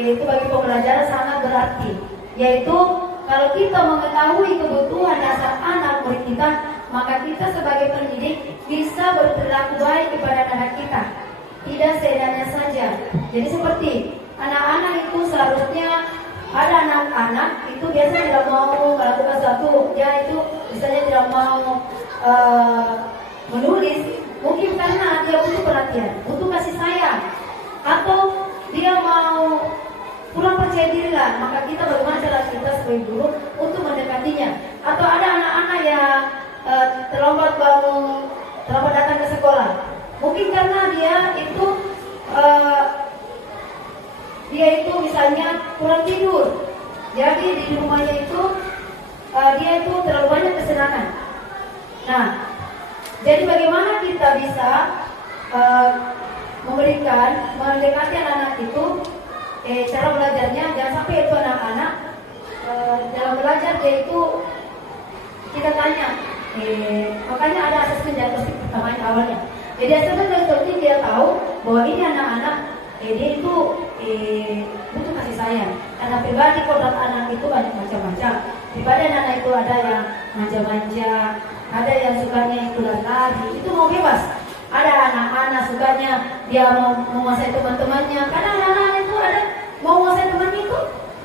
yaitu bagi pembelajaran sangat berarti. Yaitu kalau kita mengetahui kebutuhan dasar anak murid kita, maka kita sebagai pendidik bisa berperilaku baik kepada anak kita. Tidak seadanya saja. Jadi seperti anak-anak itu seharusnya, ada anak-anak itu biasanya tidak mau melakukan sesuatu, dia itu misalnya tidak mau menulis, mungkin karena dia butuh perhatian, butuh kasih sayang, atau dia mau kurang percaya diri lah, maka kita bagaimana cara kita sebagai guru untuk mendekatinya. Atau ada anak-anak yang terlambat bangun, terlambat datang ke sekolah, mungkin karena dia itu misalnya kurang tidur, jadi di rumahnya itu dia itu terlalu banyak kesenangan. Nah, jadi bagaimana kita bisa mendekati anak-anak itu, cara belajarnya jangan sampai itu anak-anak dalam belajar dia itu kita tanya, makanya ada asesmen diagnostik pertama awalnya. Jadi asesmen diagnostik dia tahu bahwa ini anak-anak dia itu butuh kasih sayang. Karena pribadi kodrat anak itu banyak macam-macam. Pribadi anak itu ada yang manja-manja, ada yang sukanya itu lari, itu mau bebas. Ada anak-anak sukanya dia mau menguasai teman-temannya. Karena anak-anak itu ada mau menguasai teman itu,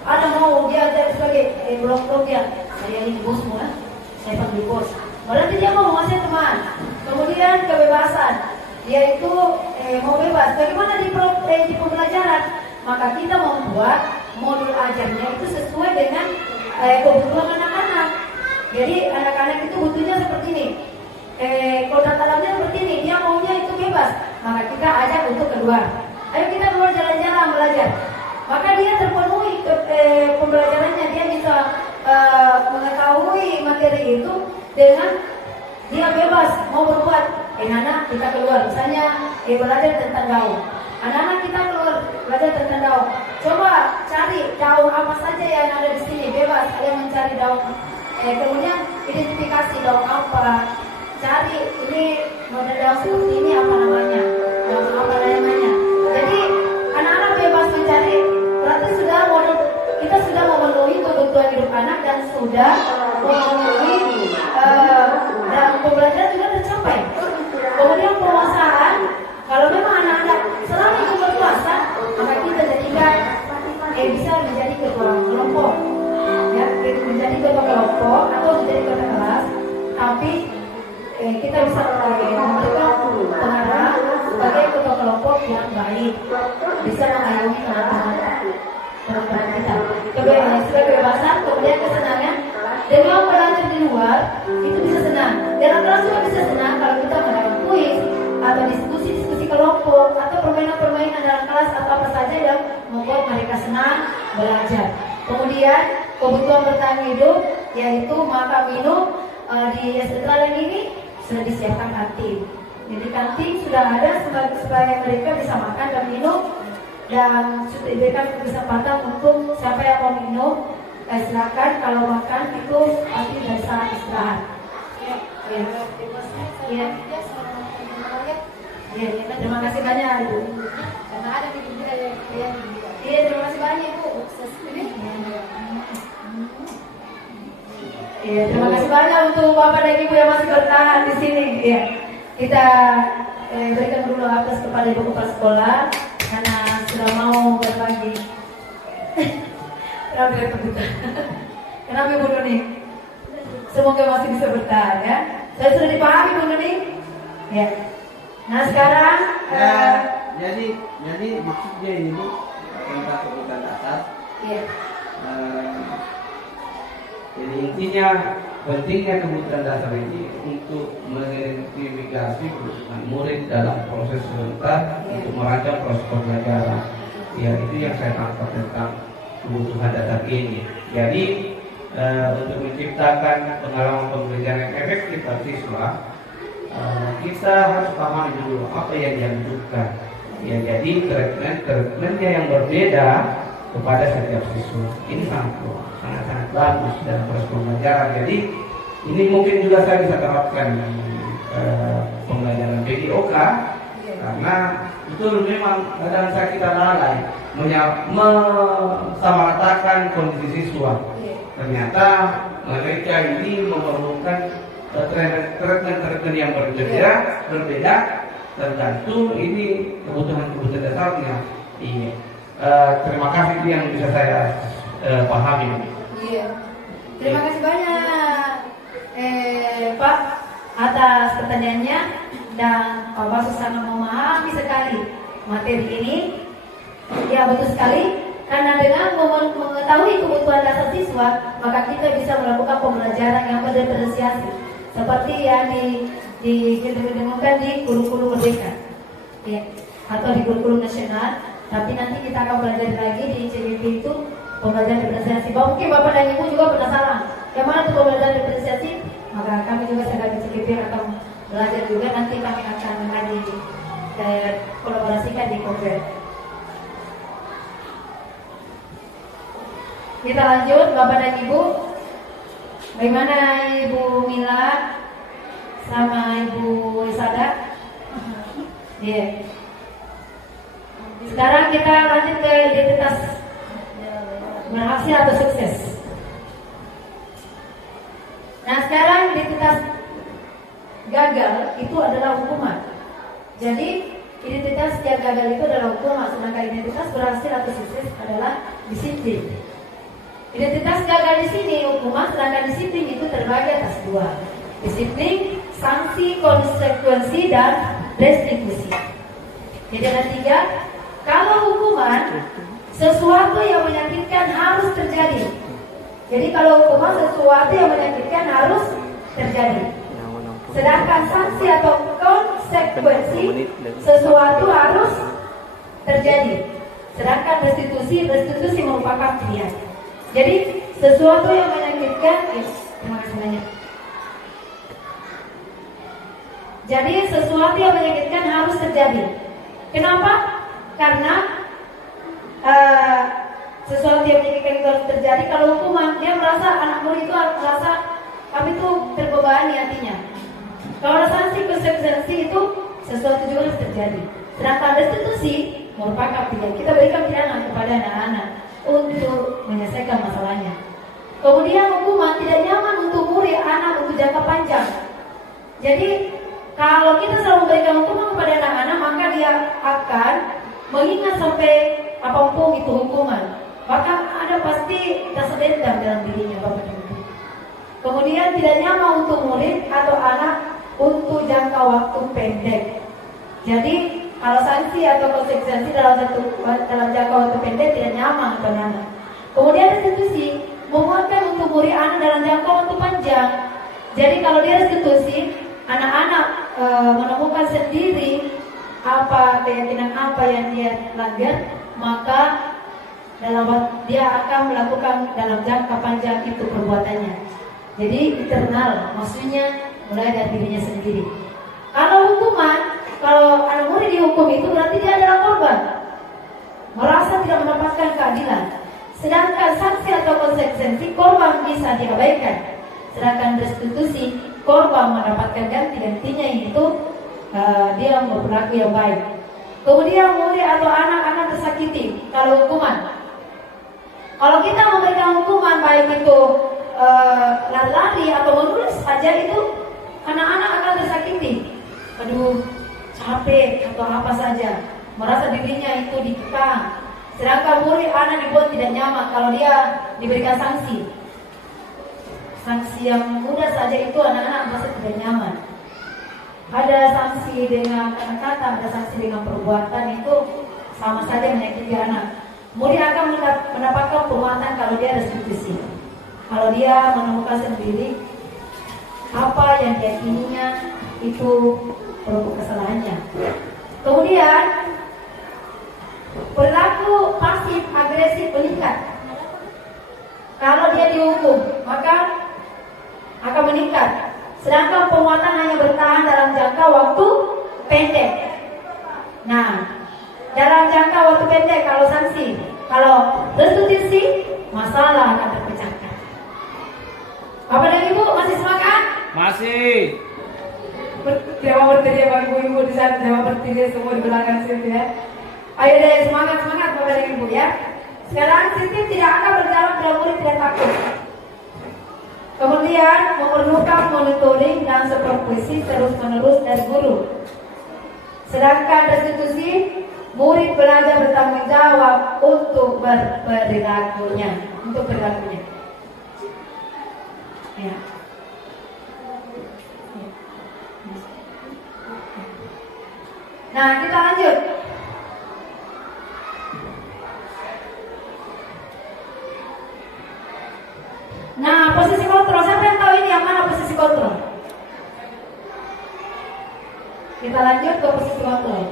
ada mau dia sebagai blok-blok dia. Saya ini bosmu ya, saya panggil bos. Berarti dia mau menguasai teman. Kemudian kebebasan, dia itu mau bebas. Bagaimana di pembelajaran? Maka kita membuat modul ajarnya itu sesuai dengan kebutuhan anak-anak. Jadi anak-anak itu butuhnya seperti ini. Kodrat alamnya seperti ini, dia maunya itu bebas. Maka kita ajak untuk keluar. Ayo kita keluar jalan-jalan belajar. Maka dia terpenuhi pembelajarannya, dia bisa mengetahui materi itu dengan dia bebas mau berbuat. Anak kita keluar, misalnya belajar tentang daun. Anak-anak kita keluar belajar tentang daun. Coba cari daun apa saja yang ada di sini, bebas kalian mencari daun. Kemudian identifikasi daun apa. Cari ini model daun seperti ini apa namanya, daun apa namanya. Jadi anak-anak bebas mencari. Berarti sudah kita sudah memenuhi kebutuhan hidup anak dan sudah memenuhi dan pembelajaran juga tercapai. Kemudian penguasaan, kalau memang anak-anak selama itu berpuasa, maka kita jadikan bisa menjadi ketua kelompok, ya, menjadi ketua kelompok atau menjadi ketua kelas. Tapi kita bisa memberikan pengarah sebagai ketua kelompok yang baik, bisa mengayomi teman-teman kita. Sudah kebebasan, kemudian kesenangan. Dengan belajar di luar itu bisa senang. Dalam kelas juga bisa senang kalau kita melakukan kuis atau diskusi kelompok atau permainan-permainan dalam kelas atau apa saja yang membuat mereka senang belajar. Kemudian kebutuhan bertahan hidup yaitu makan minum di Estetral ini sudah disiapkan kantin. Jadi kantin sudah ada supaya mereka bisa makan dan minum dan sudah diberikan kesempatan untuk siapa yang mau minum. Silakan, kalau makan itu pasti dari saat istirahat. Terima kasih banyak Ibu. Karena ada di juga ya. Terima kasih banyak Ibu. Terima kasih banyak untuk Bapak dan Ibu yang masih bertahan di sini. Ya. Kita berikan dulu aplaus kepada Ibu Kepala Sekolah karena sudah mau berbagi. Kenapa Ibu Nuni? Semoga masih bisa bertahan ya. Saya sudah dipahami Ibu Nuni? Ya. Nah sekarang jadi maksudnya ini Bu tentang kebutuhan dasar. Iya. Jadi intinya pentingnya kebutuhan dasar ini untuk mengidentifikasi kebutuhan murid dalam proses sebentar untuk merancang proses pembelajaran. Ya itu yang saya tangkap tentang kebutuhan dasar ini. Jadi untuk menciptakan pengalaman pembelajaran yang efektif bagi siswa, kita harus paham dulu apa yang dibutuhkan. Ya, jadi treatmentnya yang berbeda kepada setiap siswa. Ini sangat bagus dalam proses pembelajaran. Jadi ini mungkin juga saya bisa terapkan di pembelajaran PDOK karena itu memang kadang saya kita lalai mensamaratakan kondisi siswa. Ternyata mereka ini memerlukan treatment yang berbeda tergantung ini kebutuhan dasarnya. Iya. Terima kasih itu yang bisa saya pahami. Iya. Terima kasih banyak Pak atas pertanyaannya dan Pak Basu sangat memahami sekali materi ini. Ya betul sekali. Karena dengan mengetahui kebutuhan dasar siswa, maka kita bisa melakukan pembelajaran yang berdiferensiasi, seperti yang didengungkan di kurikulum merdeka, ya, atau di kurikulum nasional. Tapi nanti kita akan belajar lagi di CBP itu pembelajaran diferensiasi. Mungkin Bapak dan Ibu juga penasaran, yang mana itu pembelajaran diferensiasi? Maka kami juga sebagai CBP akan belajar juga. Nanti kami akan lagi kolaborasikan di Kongres. Kita lanjut Bapak dan Ibu. Bagaimana Ibu Mila sama Ibu Isada? Yeah. Sekarang kita lanjut ke identitas berhasil atau sukses. Nah sekarang identitas gagal itu adalah hukuman. Jadi identitas yang gagal itu adalah hukuman, sedangkan identitas berhasil atau sukses adalah disiplin. Identitas gagal di sini hukuman, sedangkan disiplin itu terbagi atas dua: disiplin, sanksi, konsekuensi, dan restitusi. Jadi ada tiga. Kalau hukuman, sesuatu yang menyakitkan harus terjadi. Jadi kalau hukuman sesuatu yang menyakitkan harus terjadi. Sedangkan sanksi atau konsekuensi sesuatu harus terjadi. Sedangkan restitusi merupakan pilihan. Jadi sesuatu yang menyakitkan, terima kasih banyak. Jadi sesuatu yang menyakitkan harus terjadi. Kenapa? Karena sesuatu yang menyakitkan itu harus terjadi. Kalau hukuman, dia merasa anak murid itu merasa kami itu terbebani hatinya. Kalau ada sanksi konsekuensi itu sesuatu juga harus terjadi. Sedangkan restitusi merupakan pilihan. Kita berikan pilihan kepada anak-anak untuk menyelesaikan masalahnya. Kemudian hukuman tidak nyaman untuk murid anak untuk jangka panjang. Jadi kalau kita selalu memberikan hukuman kepada anak-anak, maka dia akan mengingat sampai apapun itu hukuman. Bahkan ada pasti rasa dendam dalam dirinya Bapak dan Ibu. Kemudian tidak nyaman untuk murid atau anak untuk jangka waktu pendek. Jadi kalau sanksi atau konsekuensi dalam jangka waktu pendek tidak nyaman untuk anak. Kemudian restitusi memuatkan untuk murid anak dalam jangka waktu panjang. Jadi kalau dia restitusi, anak-anak menemukan sendiri apa keyakinan apa yang dia langgar, maka dia akan melakukan dalam jangka panjang itu perbuatannya. Jadi internal, maksudnya mulai dari dirinya sendiri. Kalau hukuman, kalau anak murid dihukum itu berarti dia adalah korban, merasa tidak mendapatkan keadilan. Sedangkan sanksi atau konsekuensi korban bisa diabaikan. Sedangkan restitusi korban mendapatkan gantinya itu dia berperilaku yang baik. Kemudian murid atau anak-anak tersakiti kalau hukuman. Kalau kita memberikan hukuman baik itu lari atau menulis saja itu anak-anak akan tersakiti. Aduh, capek atau apa saja, merasa dirinya itu dikekang. Sedangkan murid anak dibuat tidak nyaman kalau dia diberikan sanksi. Sanksi yang mudah saja itu anak-anak merasa tidak nyaman. Ada sanksi dengan kata-kata, ada sanksi dengan perbuatan, itu sama saja menyakiti anak. Murid akan mendapatkan penguatan kalau dia restitusi. Kalau dia menemukan sendiri apa yang diyakininya itu produk kesalahannya. Kemudian perilaku pasif agresif meningkat. Kalau dia dihukum, maka akan meningkat. Sedangkan penguatan hanya bertahan dalam jangka waktu pendek. Nah, dalam jangka waktu pendek kalau sanksi, kalau restitusi, masalah akan terpecahkan. Bapak dan Ibu masih semangat? Masih. Jangan berdiri Bapak Ibu di sana, jangan berdiri semua di belakang Siti ya. Ayo deh semangat Bapak dan Ibu ya. Sekarang Siti tidak akan berjalan bila murid tidak takut. Kemudian memerlukan monitoring dan supervisi terus-menerus dari guru. Sedangkan restitusi, murid belajar bertanggung jawab untuk perilakunya. Ya. Nah, kita lanjut. Nah, posisi kontrol. Siapa yang tahu ini yang mana posisi kontrol? Kita lanjut ke posisi kontrol.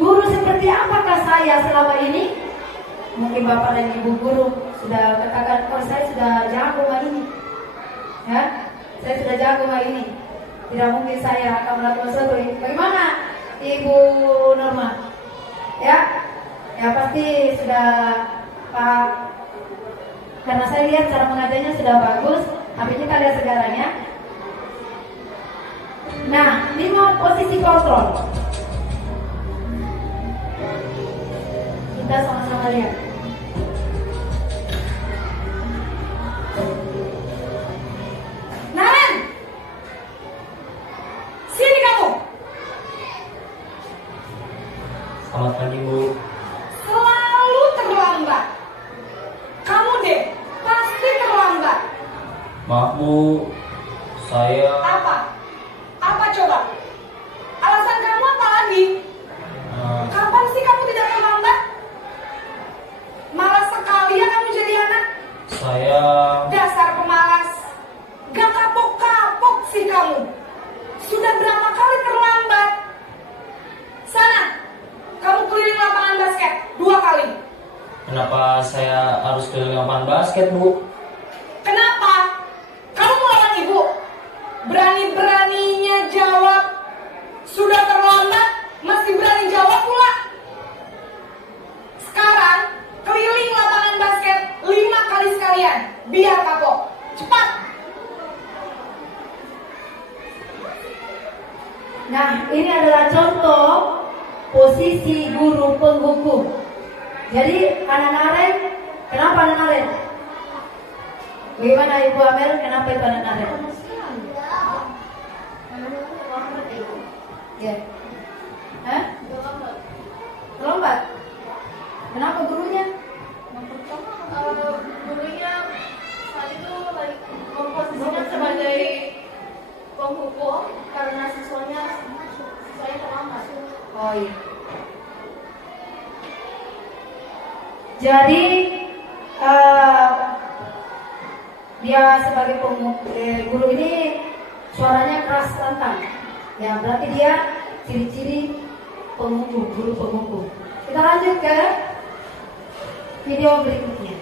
Guru seperti apakah saya selama ini? Mungkin Bapak dan Ibu guru sudah katakan, oh saya sudah jago mah ini. Ya, saya sudah jago mah ini. Tidak mungkin saya akan melakukan sesuatu. Bagaimana Ibu Norma? Ya pasti sudah Pak. Karena saya lihat cara mengajarnya sudah bagus. Tapi kita lihat sekarang ya. Nah, 5 posisi kontrol. Kita sama-sama lihat. Naren, sini kamu. Selamat pagi, Bu. Selalu terlambat. Kamu deh, pasti terlambat. Maaf, Bu. Saya... Apa? Apa coba? Alasan kamu apa lagi? Kapan sih kamu tidak terlambat? Malas sekali ya kamu jadi anak. saya Dasar pemalas. Gak kapok-kapok sih kamu. Sudah berapa kali terlambat? Sana, kamu keliling lapangan basket 2 kali. kenapa saya harus keliling lapangan basket, Bu? Kenapa? Kamu melawan ibu. Berani-beraninya jawab. Sudah terlambat, masih berani jawab pula. Sekarang, keliling lapangan basket 5 kali sekalian. Biar kapok. Cepat. Nah, ini adalah contoh posisi guru penghukum. Jadi, anak Naren, kenapa anak Naren? Bagaimana Ibu Amel, kenapa itu anak Naren? Ya. Hah? Terlambat? Kenapa gurunya? Gurunya saat itu lagi memposisikan sebagai penghukum karena siswanya terlambat. Oh iya. Jadi dia sebagai guru ini suaranya keras lantang. Ya berarti dia ciri-ciri penghukum, guru penghukum. Kita lanjut ke video berikutnya.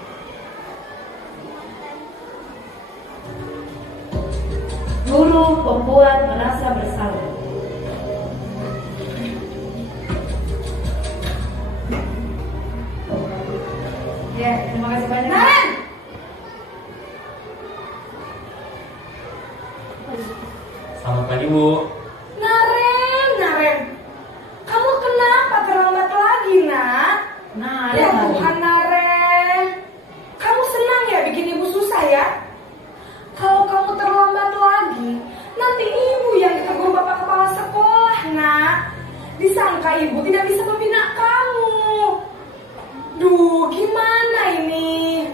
Guru pembuat merasa bersalah. Ya, terima kasih banyak. Naren! Selamat pagi, Bu. Naren. Kamu kenapa terlambat lagi, nak? Nah, Ya lagi. Tuhan, Naren. Kamu senang ya bikin ibu susah ya? Kalau kamu terlambat lagi, nanti ibu yang ditegur bapak kepala sekolah, nak. Disangka ibu tidak bisa membina kamu. Duh, gimana ini?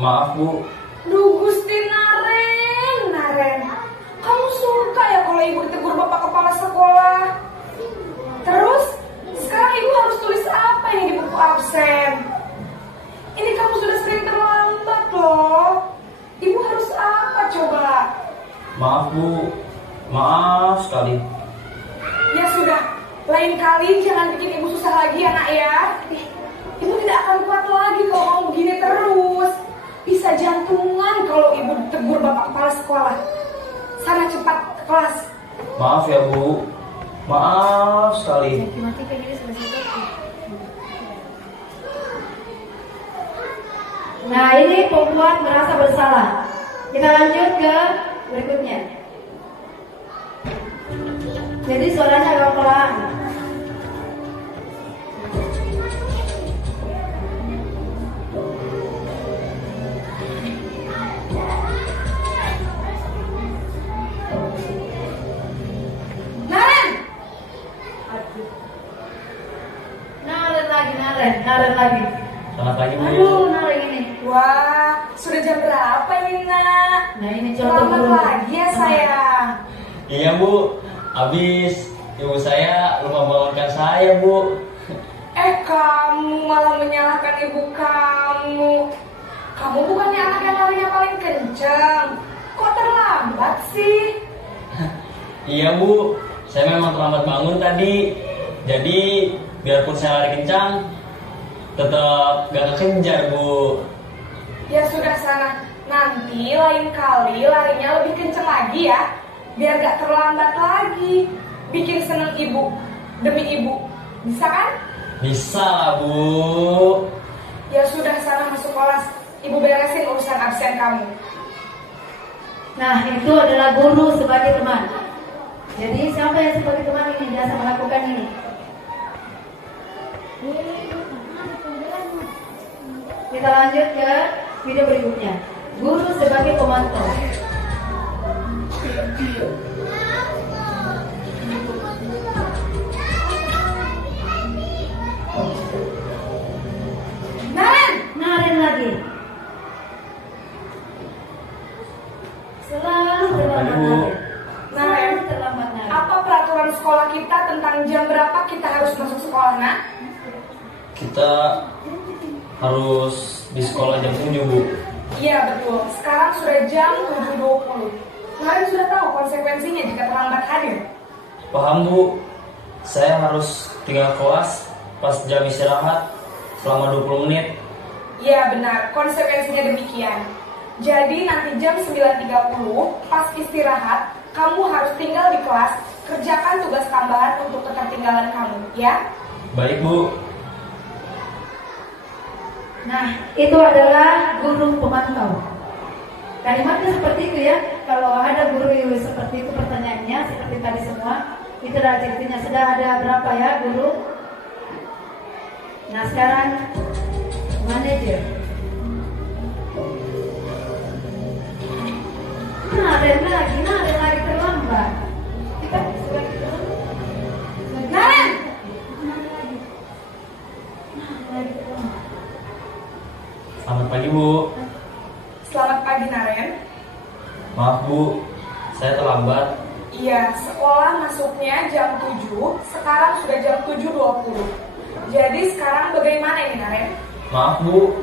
Maaf, Bu. Duh, Gusti Naren. Kamu suka ya kalau ibu ditegur bapak kepala sekolah? Terus, sekarang ibu harus tulis apa ini di buku absen? Ini kamu sudah sering terlambat loh. Ibu harus apa coba? Maaf, Bu. Maaf sekali. Ya sudah, lain kali jangan bikin ibu susah lagi ya nak ya. Ibu tidak akan kuat lagi kalau kamu begini terus. Bisa jantungan kalau ibu ditegur bapak kepala sekolah. Sana cepat ke kelas. Maaf ya, Bu. Maaf sekali. Nah, ini pembuat merasa bersalah. Kita lanjut ke berikutnya. Jadi suaranya agak pelan. Naren! Naren lagi. Selamat pagi, Bu. Aduh, Naren ini. Wah, sudah jam berapa ini nak? Nah, ini contoh Selamat guru. lagi ya sayang. Iya, Bu. Habis ibu saya lupa bangunkan saya, Bu. Kamu malah menyalahkan ibu kamu. Kamu bukannya anak yang larinya paling kencang. Kok terlambat sih? Iya, Bu. Saya memang terlambat bangun tadi. Jadi, biarpun saya lari kencang, tetap gak kekejar, Bu. Ya sudah sana. Nanti lain kali larinya lebih kencang lagi ya. Biar gak terlambat lagi. Bikin seneng ibu. Demi ibu. Bisa kan? Bisa lah, Bu. Ya sudah sana masuk kelas. Ibu beresin urusan absen kamu. Nah, itu adalah guru sebagai teman. Jadi siapa yang sebagai teman ini biasa melakukan ini? Kita lanjut ke video berikutnya. Guru sebagai pemantau. Naren lagi. Selalu terlambat Bu. Naren. Selalu terlambat Naren. Apa peraturan sekolah kita tentang jam berapa kita harus masuk sekolah, nak? Kita harus di sekolah jam 7, Bu. Iya betul, sekarang sudah jam 7.20. Kalian sudah tahu konsekuensinya jika terlambat hadir? Paham, Bu. Saya harus tinggal kelas pas jam istirahat selama 20 menit. Iya benar, konsekuensinya demikian. Jadi nanti jam 9.30 pas istirahat, kamu harus tinggal di kelas, kerjakan tugas tambahan untuk ketertinggalan kamu, ya? Baik, Bu. Nah, itu adalah guru pemantau. Kalimatnya seperti itu ya. Kalau ada guru yang seperti itu pertanyaannya, seperti tadi semua, itu adalah artinya. Sudah ada berapa ya guru? Nah sekarang manajer. Nah ada lagi terlambat. Kita Naren! Selamat pagi, Bu. Selamat pagi Naren. Maaf, Bu. Saya terlambat. Iya, sekolah masuknya jam 7, sekarang sudah jam 7.20. Jadi sekarang bagaimana ini Naren? Maaf, Bu.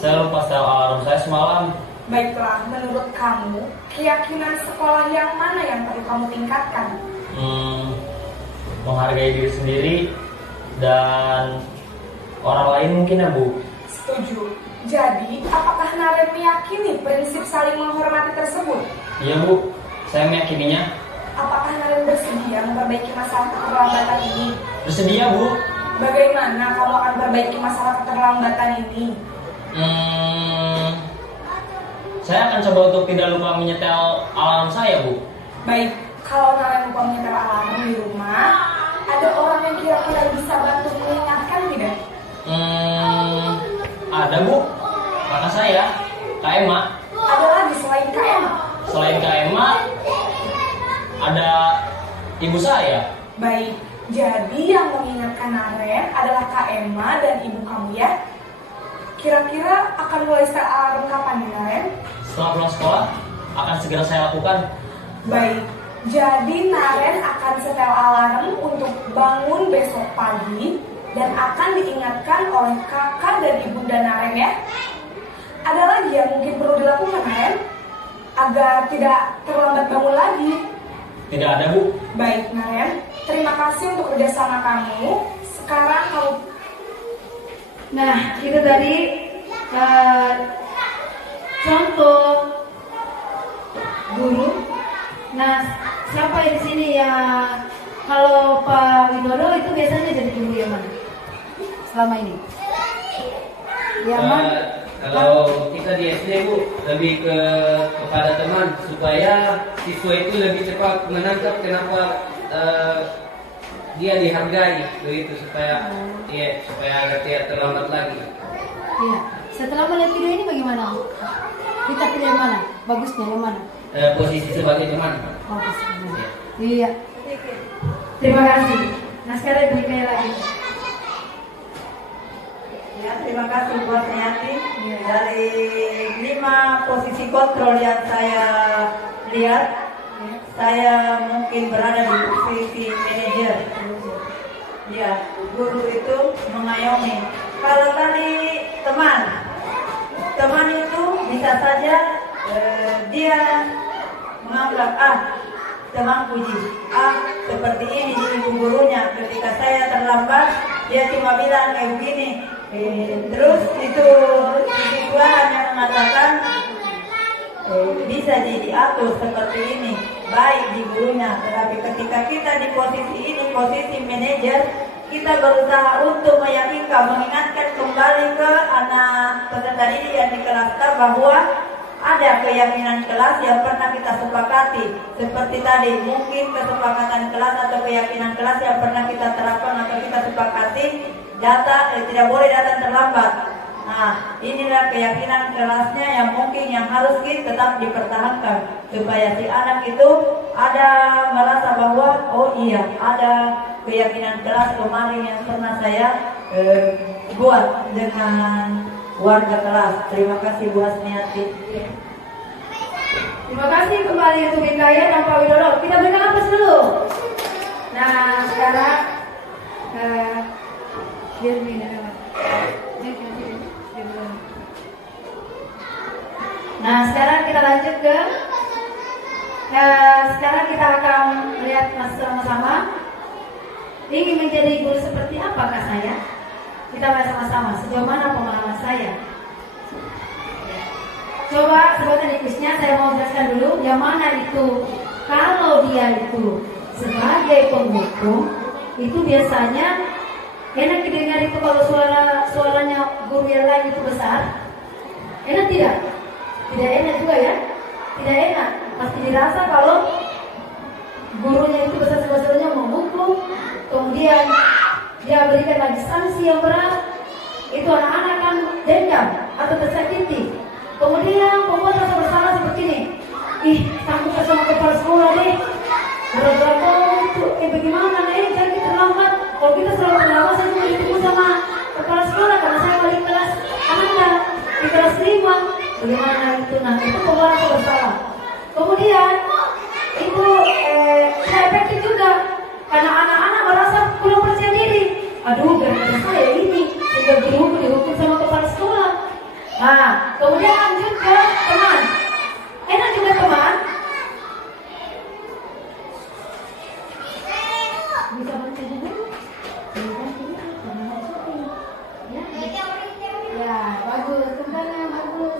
Saya lupa setel alarm saya semalam. Baiklah, menurut kamu, keyakinan sekolah yang mana yang perlu kamu tingkatkan? Menghargai diri sendiri dan orang lain mungkin ya, Bu. Setuju. Jadi, apakah Naren meyakini prinsip saling menghormati tersebut? Iya, Bu. Saya meyakininya. Apakah Naren bersedia memperbaiki masalah keterlambatan ini? Bersedia, Bu. Bagaimana kamu akan perbaiki masalah keterlambatan ini? Saya akan coba untuk tidak lupa menyetel alarm saya, Bu. Baik, kalau Naren lupa menyetel alarm di rumah, ada orang yang kira-kira bisa bantu mengingatkan tidak? Ada, Bu. Kakak saya, Kak Emma. Ada lagi selain Kak Emma? Selain Kak Emma, ada ibu saya. Baik, jadi yang mengingatkan Naren adalah Kak Emma dan ibu kamu ya? Kira-kira akan mulai setel alarm kapan nih Naren? Setelah pulang sekolah, akan segera saya lakukan. Baik, jadi Naren akan setel alarm untuk bangun besok pagi dan akan diingatkan oleh kakak dan ibunda Naren ya. Ada lagi yang mungkin perlu dilakukan Naren agar tidak terlambat bangun lagi? Tidak ada, Bu. Baik Naren, terima kasih untuk kerjasama kamu. Sekarang kamu. Nah, itu tadi contoh guru. Nah, siapa di sini yang kalau Pak Widodo itu biasanya jadi guru yang mana? Selama ini? Yang mana? Kalau kita di SD, Bu, lebih kepada teman supaya siswa itu lebih cepat menangkap kenapa dia dihargai, begitu supaya agar tidak terlambat lagi. Iya. Setelah melihat video ini bagaimana? Kita pilih yang mana? Bagusnya yang mana? Posisi sebagai teman. Oh, posisinya. Iya. Terima kasih. Nah sekarang beri lagi. Ya, terima kasih buat Nyati. Dari 5 posisi kontrol yang saya lihat, saya mungkin berada di posisi manajer. Ya, guru itu mengayomi. Kalau tadi teman itu bisa saja dia menganggap teman puji seperti ini ibu gurunya. Ketika saya terlambat, dia cuma bilang kayak begini. Terus itu Tuhan yang mengatakan bisa diatur seperti ini, baik di gurunya. Tetapi ketika kita di posisi ini, posisi manajer, kita berusaha untuk meyakinkan, mengingatkan kembali ke anak peserta didik yang di kelas bahwa ada keyakinan kelas yang pernah kita sepakati. Seperti tadi, mungkin kesepakatan kelas atau keyakinan kelas yang pernah kita terapkan atau kita sepakati, tidak boleh datang terlambat. Nah, inilah keyakinan kelasnya yang mungkin yang harus kita tetap dipertahankan supaya si anak itu ada merasa bahwa oh iya ada keyakinan kelas kemarin yang pernah saya buat dengan warga kelas. Terima kasih Bu Asmiati. Terima kasih kembali untuk Hidayah dan Pak Widodo. Kita berikan nafas dulu. Nah sekarang biar ini Nah, sekarang kita lanjut ke sekarang kita akan melihat sama-sama ingin menjadi guru seperti apakah saya? Kita lihat sama-sama sejauh mana pengalaman saya. Coba sebutan kuisnya saya mau jelaskan dulu yang mana itu kalau dia itu sebagai penghukum itu biasanya enak didengar itu kalau suaranya guru yang lain itu besar. Enak tidak? Tidak enak juga ya? Tidak enak. Pasti dirasa kalau gurunya itu besar-besarnya menghukum, kemudian dia berikan lagi sanksi yang berat, itu anak-anak akan dendam atau tersakiti. Kemudian pembuat rasa bersalah seperti ini. Ih, takut sama kepala sekolah deh. Berapa itu, bagaimana nih? Jangan kita terlambat. Kalau kita selalu terlambat, saya juga ditunggu sama kepala sekolah karena saya balik kelas Anda di kelas 5. Bagaimana itu? Nah, itu pembuat rasa bersalah. Kemudian itu tidak efektif juga karena anak-anak merasa kurang percaya diri. Aduh, gara-gara saya ini sehingga dihukum sama kepala sekolah. Nah, kemudian lanjut ke teman. Enak juga teman. Bisa baca juga? Ya, bagus. Tempatnya bagus.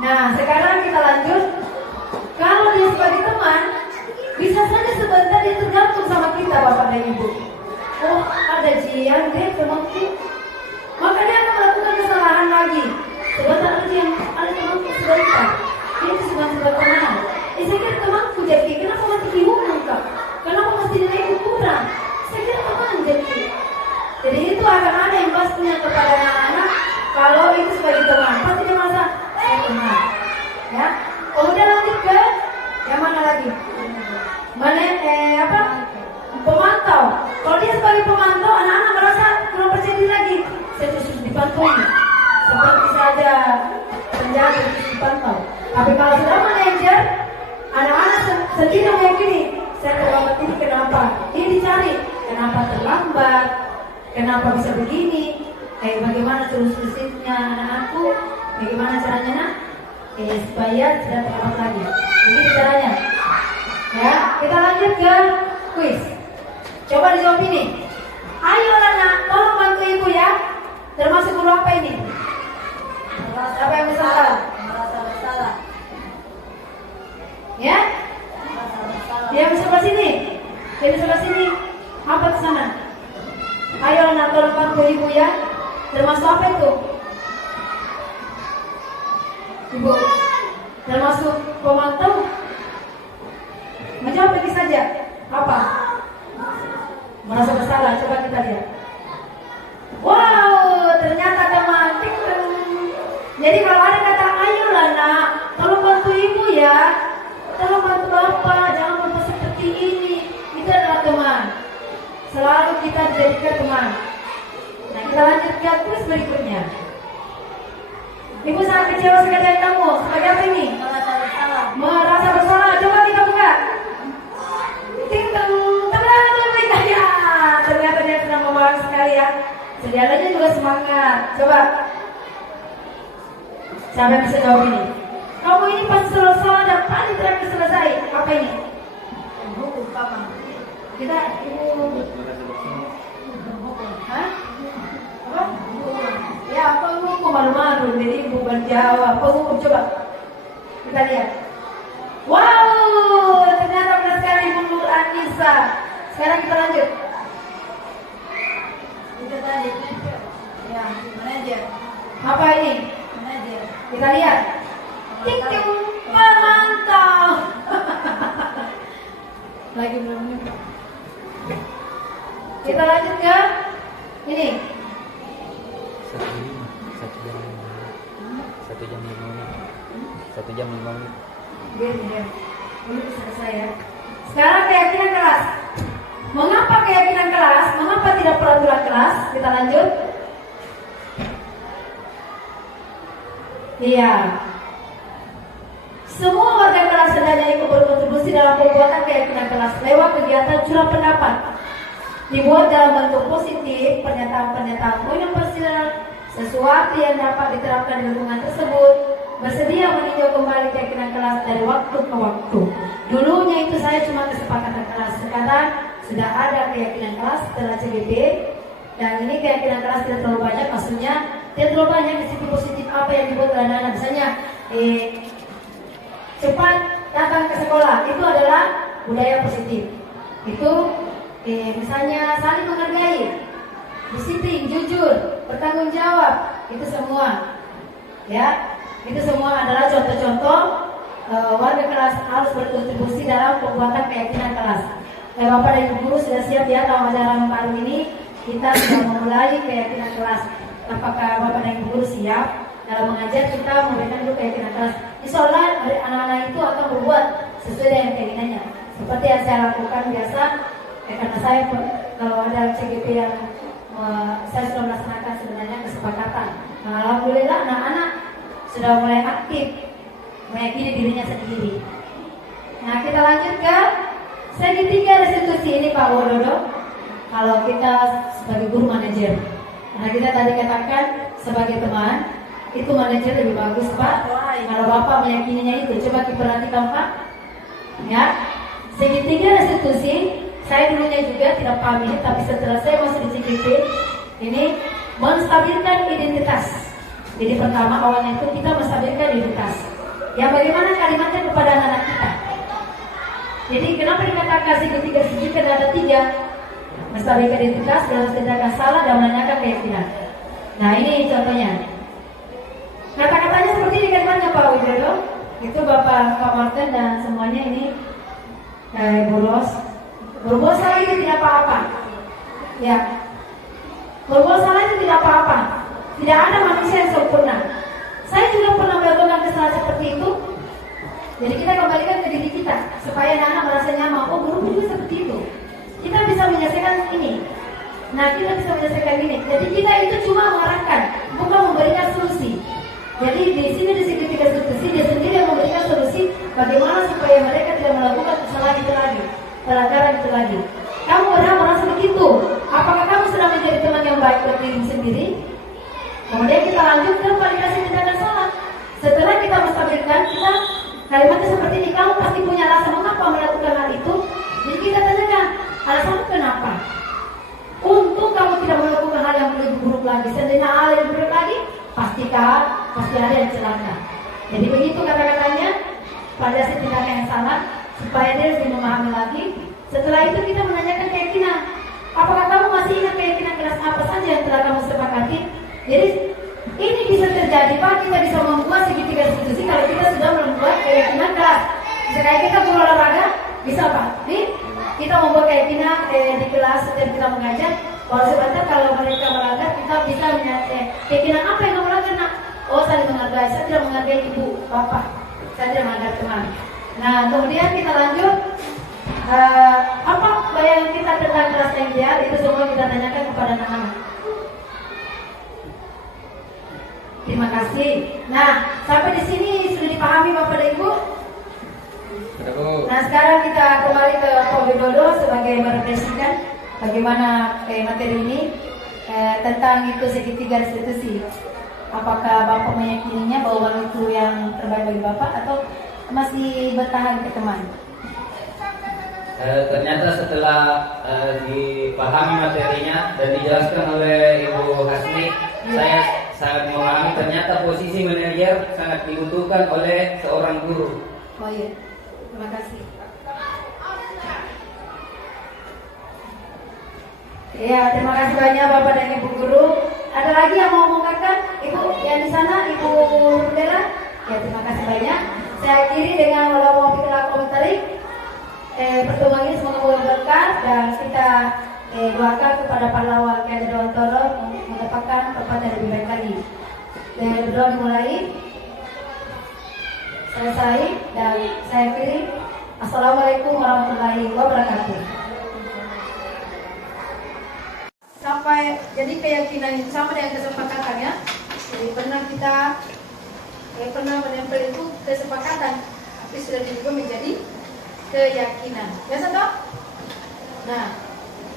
Nah, sekarang kita lanjut. Kalau dia sebagai teman, bisa saja sebentar dia tergantung sama kita, Bapak dan Ibu. Oh, ada Jian deh temanku, maka dia akan melakukan kesalahan lagi. Sebentar ada temanku sebentar, dia itu sebentar teman. Saya kira temanku jadi, kenapa mesti dihukum kak? Kenapa mesti nilaiku kurang? Saya kira teman jadi. Jadi itu akan ada yang pastinya kepada anak-anak. Kalau itu sebagai teman, pasti dia merasa saya teman. Ya, kemudian lanjut ke yang mana lagi? Pemantau. Kalau dia sebagai pemantau, anak-anak merasa kurang percaya diri lagi. Saya terus dipantau, seperti saja penjaga dipantau. Tapi kalau sudah manajer, anak-anak sendiri meyakini saya terlambat ini kenapa? Dia dicari, kenapa terlambat? Kenapa bisa begini? Bagaimana terus-terusnya anak-anakku? Bagaimana caranya nak? Supaya tidak terlambat lagi. Begitu caranya. Ya, kita lanjut ke kuis. Coba dijawab ini. Ayo anak, tolong bantu ibu ya. Termasuk guru apa ini? Siapa yang bersalah? Merasa bersalah. Ya? Dia di sebelah sini. Dia di sebelah sini. Apa di sana? Ayo anak, tolong bantu ibu ya. Termasuk apa itu? Ibu. Termasuk pemantau. Menjawab lagi saja. Apa? Merasa bersalah, coba kita lihat. Wow, ternyata teman. Jadi kalau ada kata ayolah nak, tolong bantu ibu ya, tolong bantu bapak, jangan berbuat seperti ini. Itu adalah teman. Selalu kita dijadikan teman. Nah, kita lanjut ke kuis berikutnya. Ibu sangat kecewa sekali dari kamu. Sebagai apa ini? Merasa bersalah. Merasa bersalah. Coba kita buka. Ternyata dia senang memahami sekali ya. Sedialanya juga semangat. Coba. Siapa yang bisa jawab ini? Kamu ini pasti selesai dan paling terakhir selesai. Apa ini? Hukum papa. Kita ibu. Hah? Apa? Ya, penghukum malu-malu. Jadi ibu berjawab. Penghukum coba. Kita lihat. Wow, ternyata benar sekali Bu Nur Anissa. Sekarang kita lanjut. Itu tadi. Ya, manajer. Apa ini? Manajer. Kita lihat. Tik tik pemantau. Lagi belum. Kita lanjut ke ini. 1 jam 5 menit. 1 jam 5 menit. Diam. Ini selesai ya. Sekarang keyakinan kelas. Mengapa keyakinan kelas? Mengapa tidak peraturan kelas? Kita lanjut. Iya. Semua warga kelas hendaknya ikut berkontribusi dalam pembuatan keyakinan kelas lewat kegiatan curah pendapat. Dibuat dalam bentuk positif, pernyataan-pernyataan poin yang sesuatu yang dapat diterapkan di lingkungan tersebut, bersedia meninjau kembali keyakinan kelas dari waktu ke waktu. Dulunya itu saya cuma kesepakatan kelas, sekarang sudah ada keyakinan kelas setelah CGP, dan ini keyakinan kelas tidak terlalu banyak, maksudnya tidak terlalu banyak sisi positif apa yang dibuat oleh anak-anak. Misalnya cepat datang ke sekolah, itu adalah budaya positif. Itu misalnya saling menghargai, disiplin, jujur, bertanggung jawab, itu semua ya, itu semua adalah contoh-contoh warga kelas harus berkontribusi dalam pembuatan keyakinan kelas. Bapak dan Ibu guru sudah siap ya, dalam ajaran baru ini kita sudah memulai keyakinan kelas. Apakah Bapak dan Ibu guru siap dalam mengajar kita memberikan dulu keyakinan kelas? Insya Allah anak-anak itu akan berbuat sesuai dengan keinginannya. Seperti yang saya lakukan biasa, karena saya kalau ada CGP yang saya sudah melaksanakan sebenarnya kesepakatan. Nah, alhamdulillah anak-anak sudah mulai aktif meyakini dirinya sendiri. Nah, kita lanjut ke segitiga restitusi ini Pak Wododo. Kalau kita sebagai guru manajer, karena kita tadi katakan sebagai teman itu manajer lebih bagus Pak. Kalau Bapak meyakininya itu, coba diperhatikan Pak. Ya, segitiga restitusi. Saya dulunya juga tidak paham ini, tapi setelah saya masuk di CGP ini menstabilkan identitas. Jadi pertama awalnya itu kita menstabilkan identitas. Ya, bagaimana kalimatnya kepada anak-anak kita. Jadi kenapa dikatakan segitiga segi? Karena ada 3. Menstabilkan identitas, dalam tindakan salah dan menanyakan keyakinan. Nah, ini contohnya. Kata-katanya seperti di kalimatnya Pak Widodo. Itu Bapak Martin dan semuanya ini bolos. Berbuat salah itu tidak apa-apa. Ya, berbuat salah itu tidak apa-apa. Tidak ada manusia yang sempurna. Saya juga pernah melakukan kesalahan seperti itu. Jadi kita kembalikan ke diri kita supaya anak-anak merasa nyaman. Oh, guru juga seperti itu. Kita bisa menyelesaikan ini. Nah, kita bisa menyelesaikan ini. Jadi kita itu cuma mengarahkan, bukan memberikan solusi. Jadi di sini di segitiga restitusi dia sendiri yang memberikan solusi bagaimana supaya mereka tidak melakukan kesalahan itu lagi. Pelanggaran itu lagi. Kamu pernah merasa begitu? Apakah kamu sudah menjadi teman yang baik bagi diri sendiri? Kemudian kita lanjut ke validasi tindakan salah. Setelah kita menstabilkan, kita kalimatnya seperti ini. Kamu pasti punya alasan mengapa melakukan hal itu. Jadi kita tanyakan alasanmu kenapa. Untuk kamu tidak melakukan hal yang lebih buruk lagi. Seandainya hal yang buruk lagi, pasti ada yang celaka. Jadi begitu kata-katanya. Validasi tindakan yang salah supaya dia lebih memahami lagi. Setelah itu kita menanyakan keyakinan. Apakah kamu masih ingat keyakinan kelas apa saja yang telah kamu sepakati? Jadi ini bisa terjadi Pak, kita bisa membuat segitiga restitusi kalau kita sudah membuat keyakinan kelas. Misalnya kita berolahraga, bisa Pak. Nih, kita membuat keyakinan di kelas setiap kita mengajar. Kalau sebentar kalau mereka melanggar, kita bisa menyatakan keyakinan apa yang kamu lakukan nak? Oh, saling menghargai. Saya tidak menghargai ibu, bapak. Saya tidak menghargai teman. Nah, kemudian kita lanjut. Apa bayangan kita tentang kelas yang ideal? Itu semua kita tanyakan kepada anak-anak. Terima kasih. Nah, sampai di sini sudah dipahami Bapak dan Ibu? Nah, sekarang kita kembali ke Pak Widodo sebagai merepresentasikan bagaimana materi ini tentang itu segitiga restitusi. Apakah Bapak meyakininya bahwa itu yang terbaik bagi Bapak atau masih bertahan ke teman? Ternyata setelah dipahami materinya dan dijelaskan oleh Ibu Hasni, saya sangat memahami ternyata posisi manajer sangat dibutuhkan oleh seorang guru. Oh iya, terima kasih. Ya, terima kasih banyak Bapak dan Ibu guru. Ada lagi yang mau mengungkapkan? Ibu yang di sana, Ibu Nurdela? Ya, terima kasih banyak. Saya akhiri dengan walau komentari. Pertemuan ini semoga berkah dan kita doakan kepada pahlawan Kiai Dewantoro mendapatkan tempat yang lebih baik lagi. Berdoa dimulai. Selesai dan saya akhiri. Assalamualaikum warahmatullahi wabarakatuh. Sampai jadi keyakinan itu sama dengan kesepakatannya. Jadi pernah kita pernah menempel itu kesepakatan, tapi sudah juga menjadi keyakinan. Biasa toh? Nah,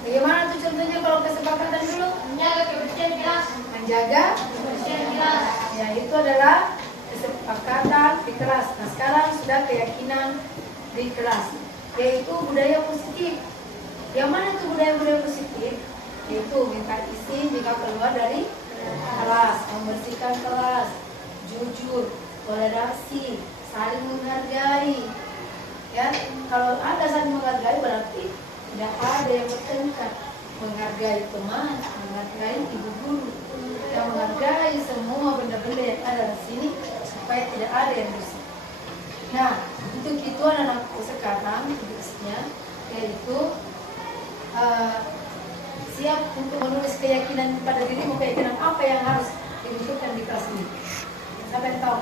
Bagaimana tuh contohnya kalau kesepakatan dulu? Menjaga kebersihan kelas. Menjaga Kebersihan kelas. ya itu adalah kesepakatan di kelas. Nah sekarang sudah keyakinan di kelas, yaitu budaya positif. Yang mana tuh budaya-budaya positif? Yaitu minta izin jika keluar dari kelas, membersihkan kelas, jujur, toleransi, saling menghargai. Ya, kalau ada saling menghargai berarti tidak ada yang bertengkar. Menghargai teman, menghargai ibu guru, dan menghargai semua benda-benda yang ada di sini supaya tidak ada yang rusak. Nah, untuk itu anak-anakku sekarang tugasnya yaitu siap untuk menulis keyakinan pada dirimu, keyakinan apa yang harus diwujudkan di kelas ini. Siapa yang tahu?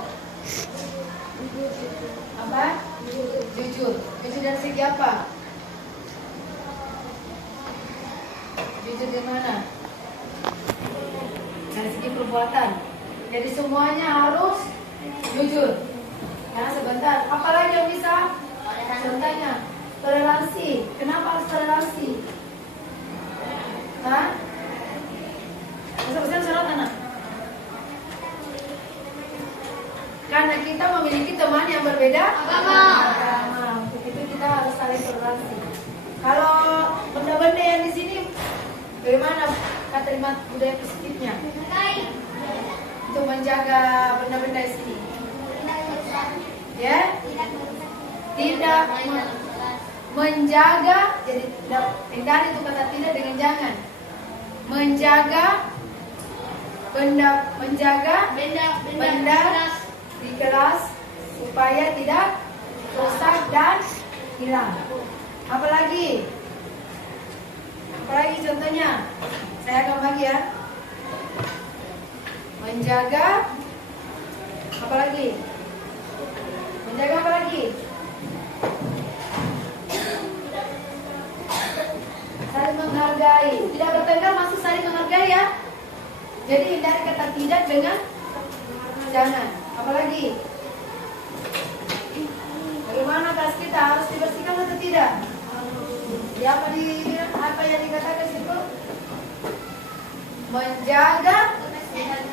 Apa? Jujur. Jujur dari segi apa? Jujur di mana? Dari segi perbuatan. Jadi semuanya harus jujur. Nah sebentar, apalagi yang bisa? Contohnya, toleransi. Kenapa harus toleransi? Hah? Besar-besar surat anak. Karena kita memiliki teman yang berbeda agama. Untuk itu kita harus saling toleransi. Kalau benda-benda yang di sini, bagaimana kalimat budaya positifnya? Untuk menjaga benda-benda di sini. Ya, tidak menjaga. Jadi hindari itu kata tidak dengan jangan. Menjaga benda di kelas supaya tidak rusak dan hilang. Apalagi contohnya, saya akan bagi ya. Menjaga apalagi? Menjaga apalagi? Saling menghargai. Tidak bertengkar maksud saling menghargai ya. Jadi hindari kata tidak dengan jangan. Apalagi? Bagaimana kelas kita harus dibersihkan atau tidak? Apa yang dikatakan situ? Menjaga.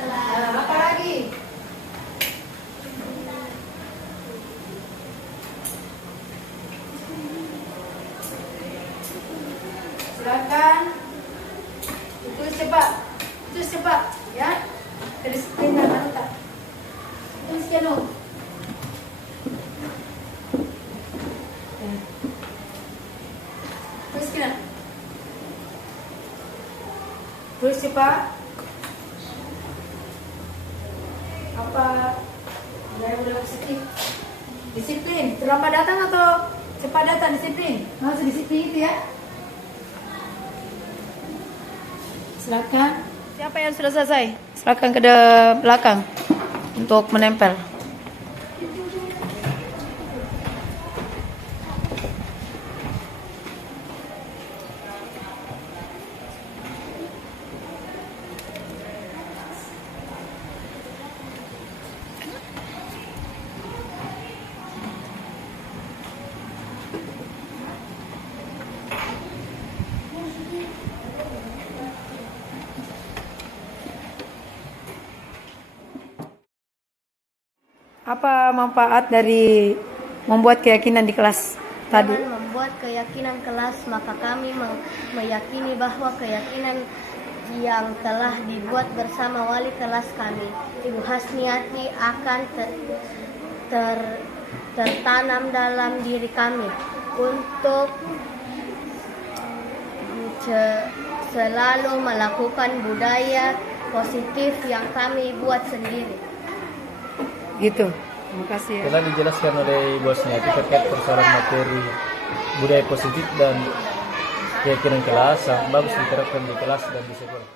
Nah, apalagi? Silakan. Tulis cepat, ya. Kedisiplinan antar. Tulis jenuh. Tulis kena. Tulis cepat. Apa budaya positif? Disiplin. Terlambat datang atau cepat datang? Disiplin. Harus disiplin itu ya. Silakan. Siapa yang sudah selesai? Silakan ke belakang untuk menempel. Apa manfaat dari membuat keyakinan di kelas tadi? Dengan membuat keyakinan kelas, maka kami meyakini bahwa keyakinan yang telah dibuat bersama wali kelas kami, Ibu Hasniati, akan tertanam dalam diri kami untuk selalu melakukan budaya positif yang kami buat sendiri. Gitu. Terima kasih ya. Telah dijelaskan oleh bosnya terkait persoalan materi budaya positif dan keyakinan kelas, bagus diterapkan di kelas dan di sekolah.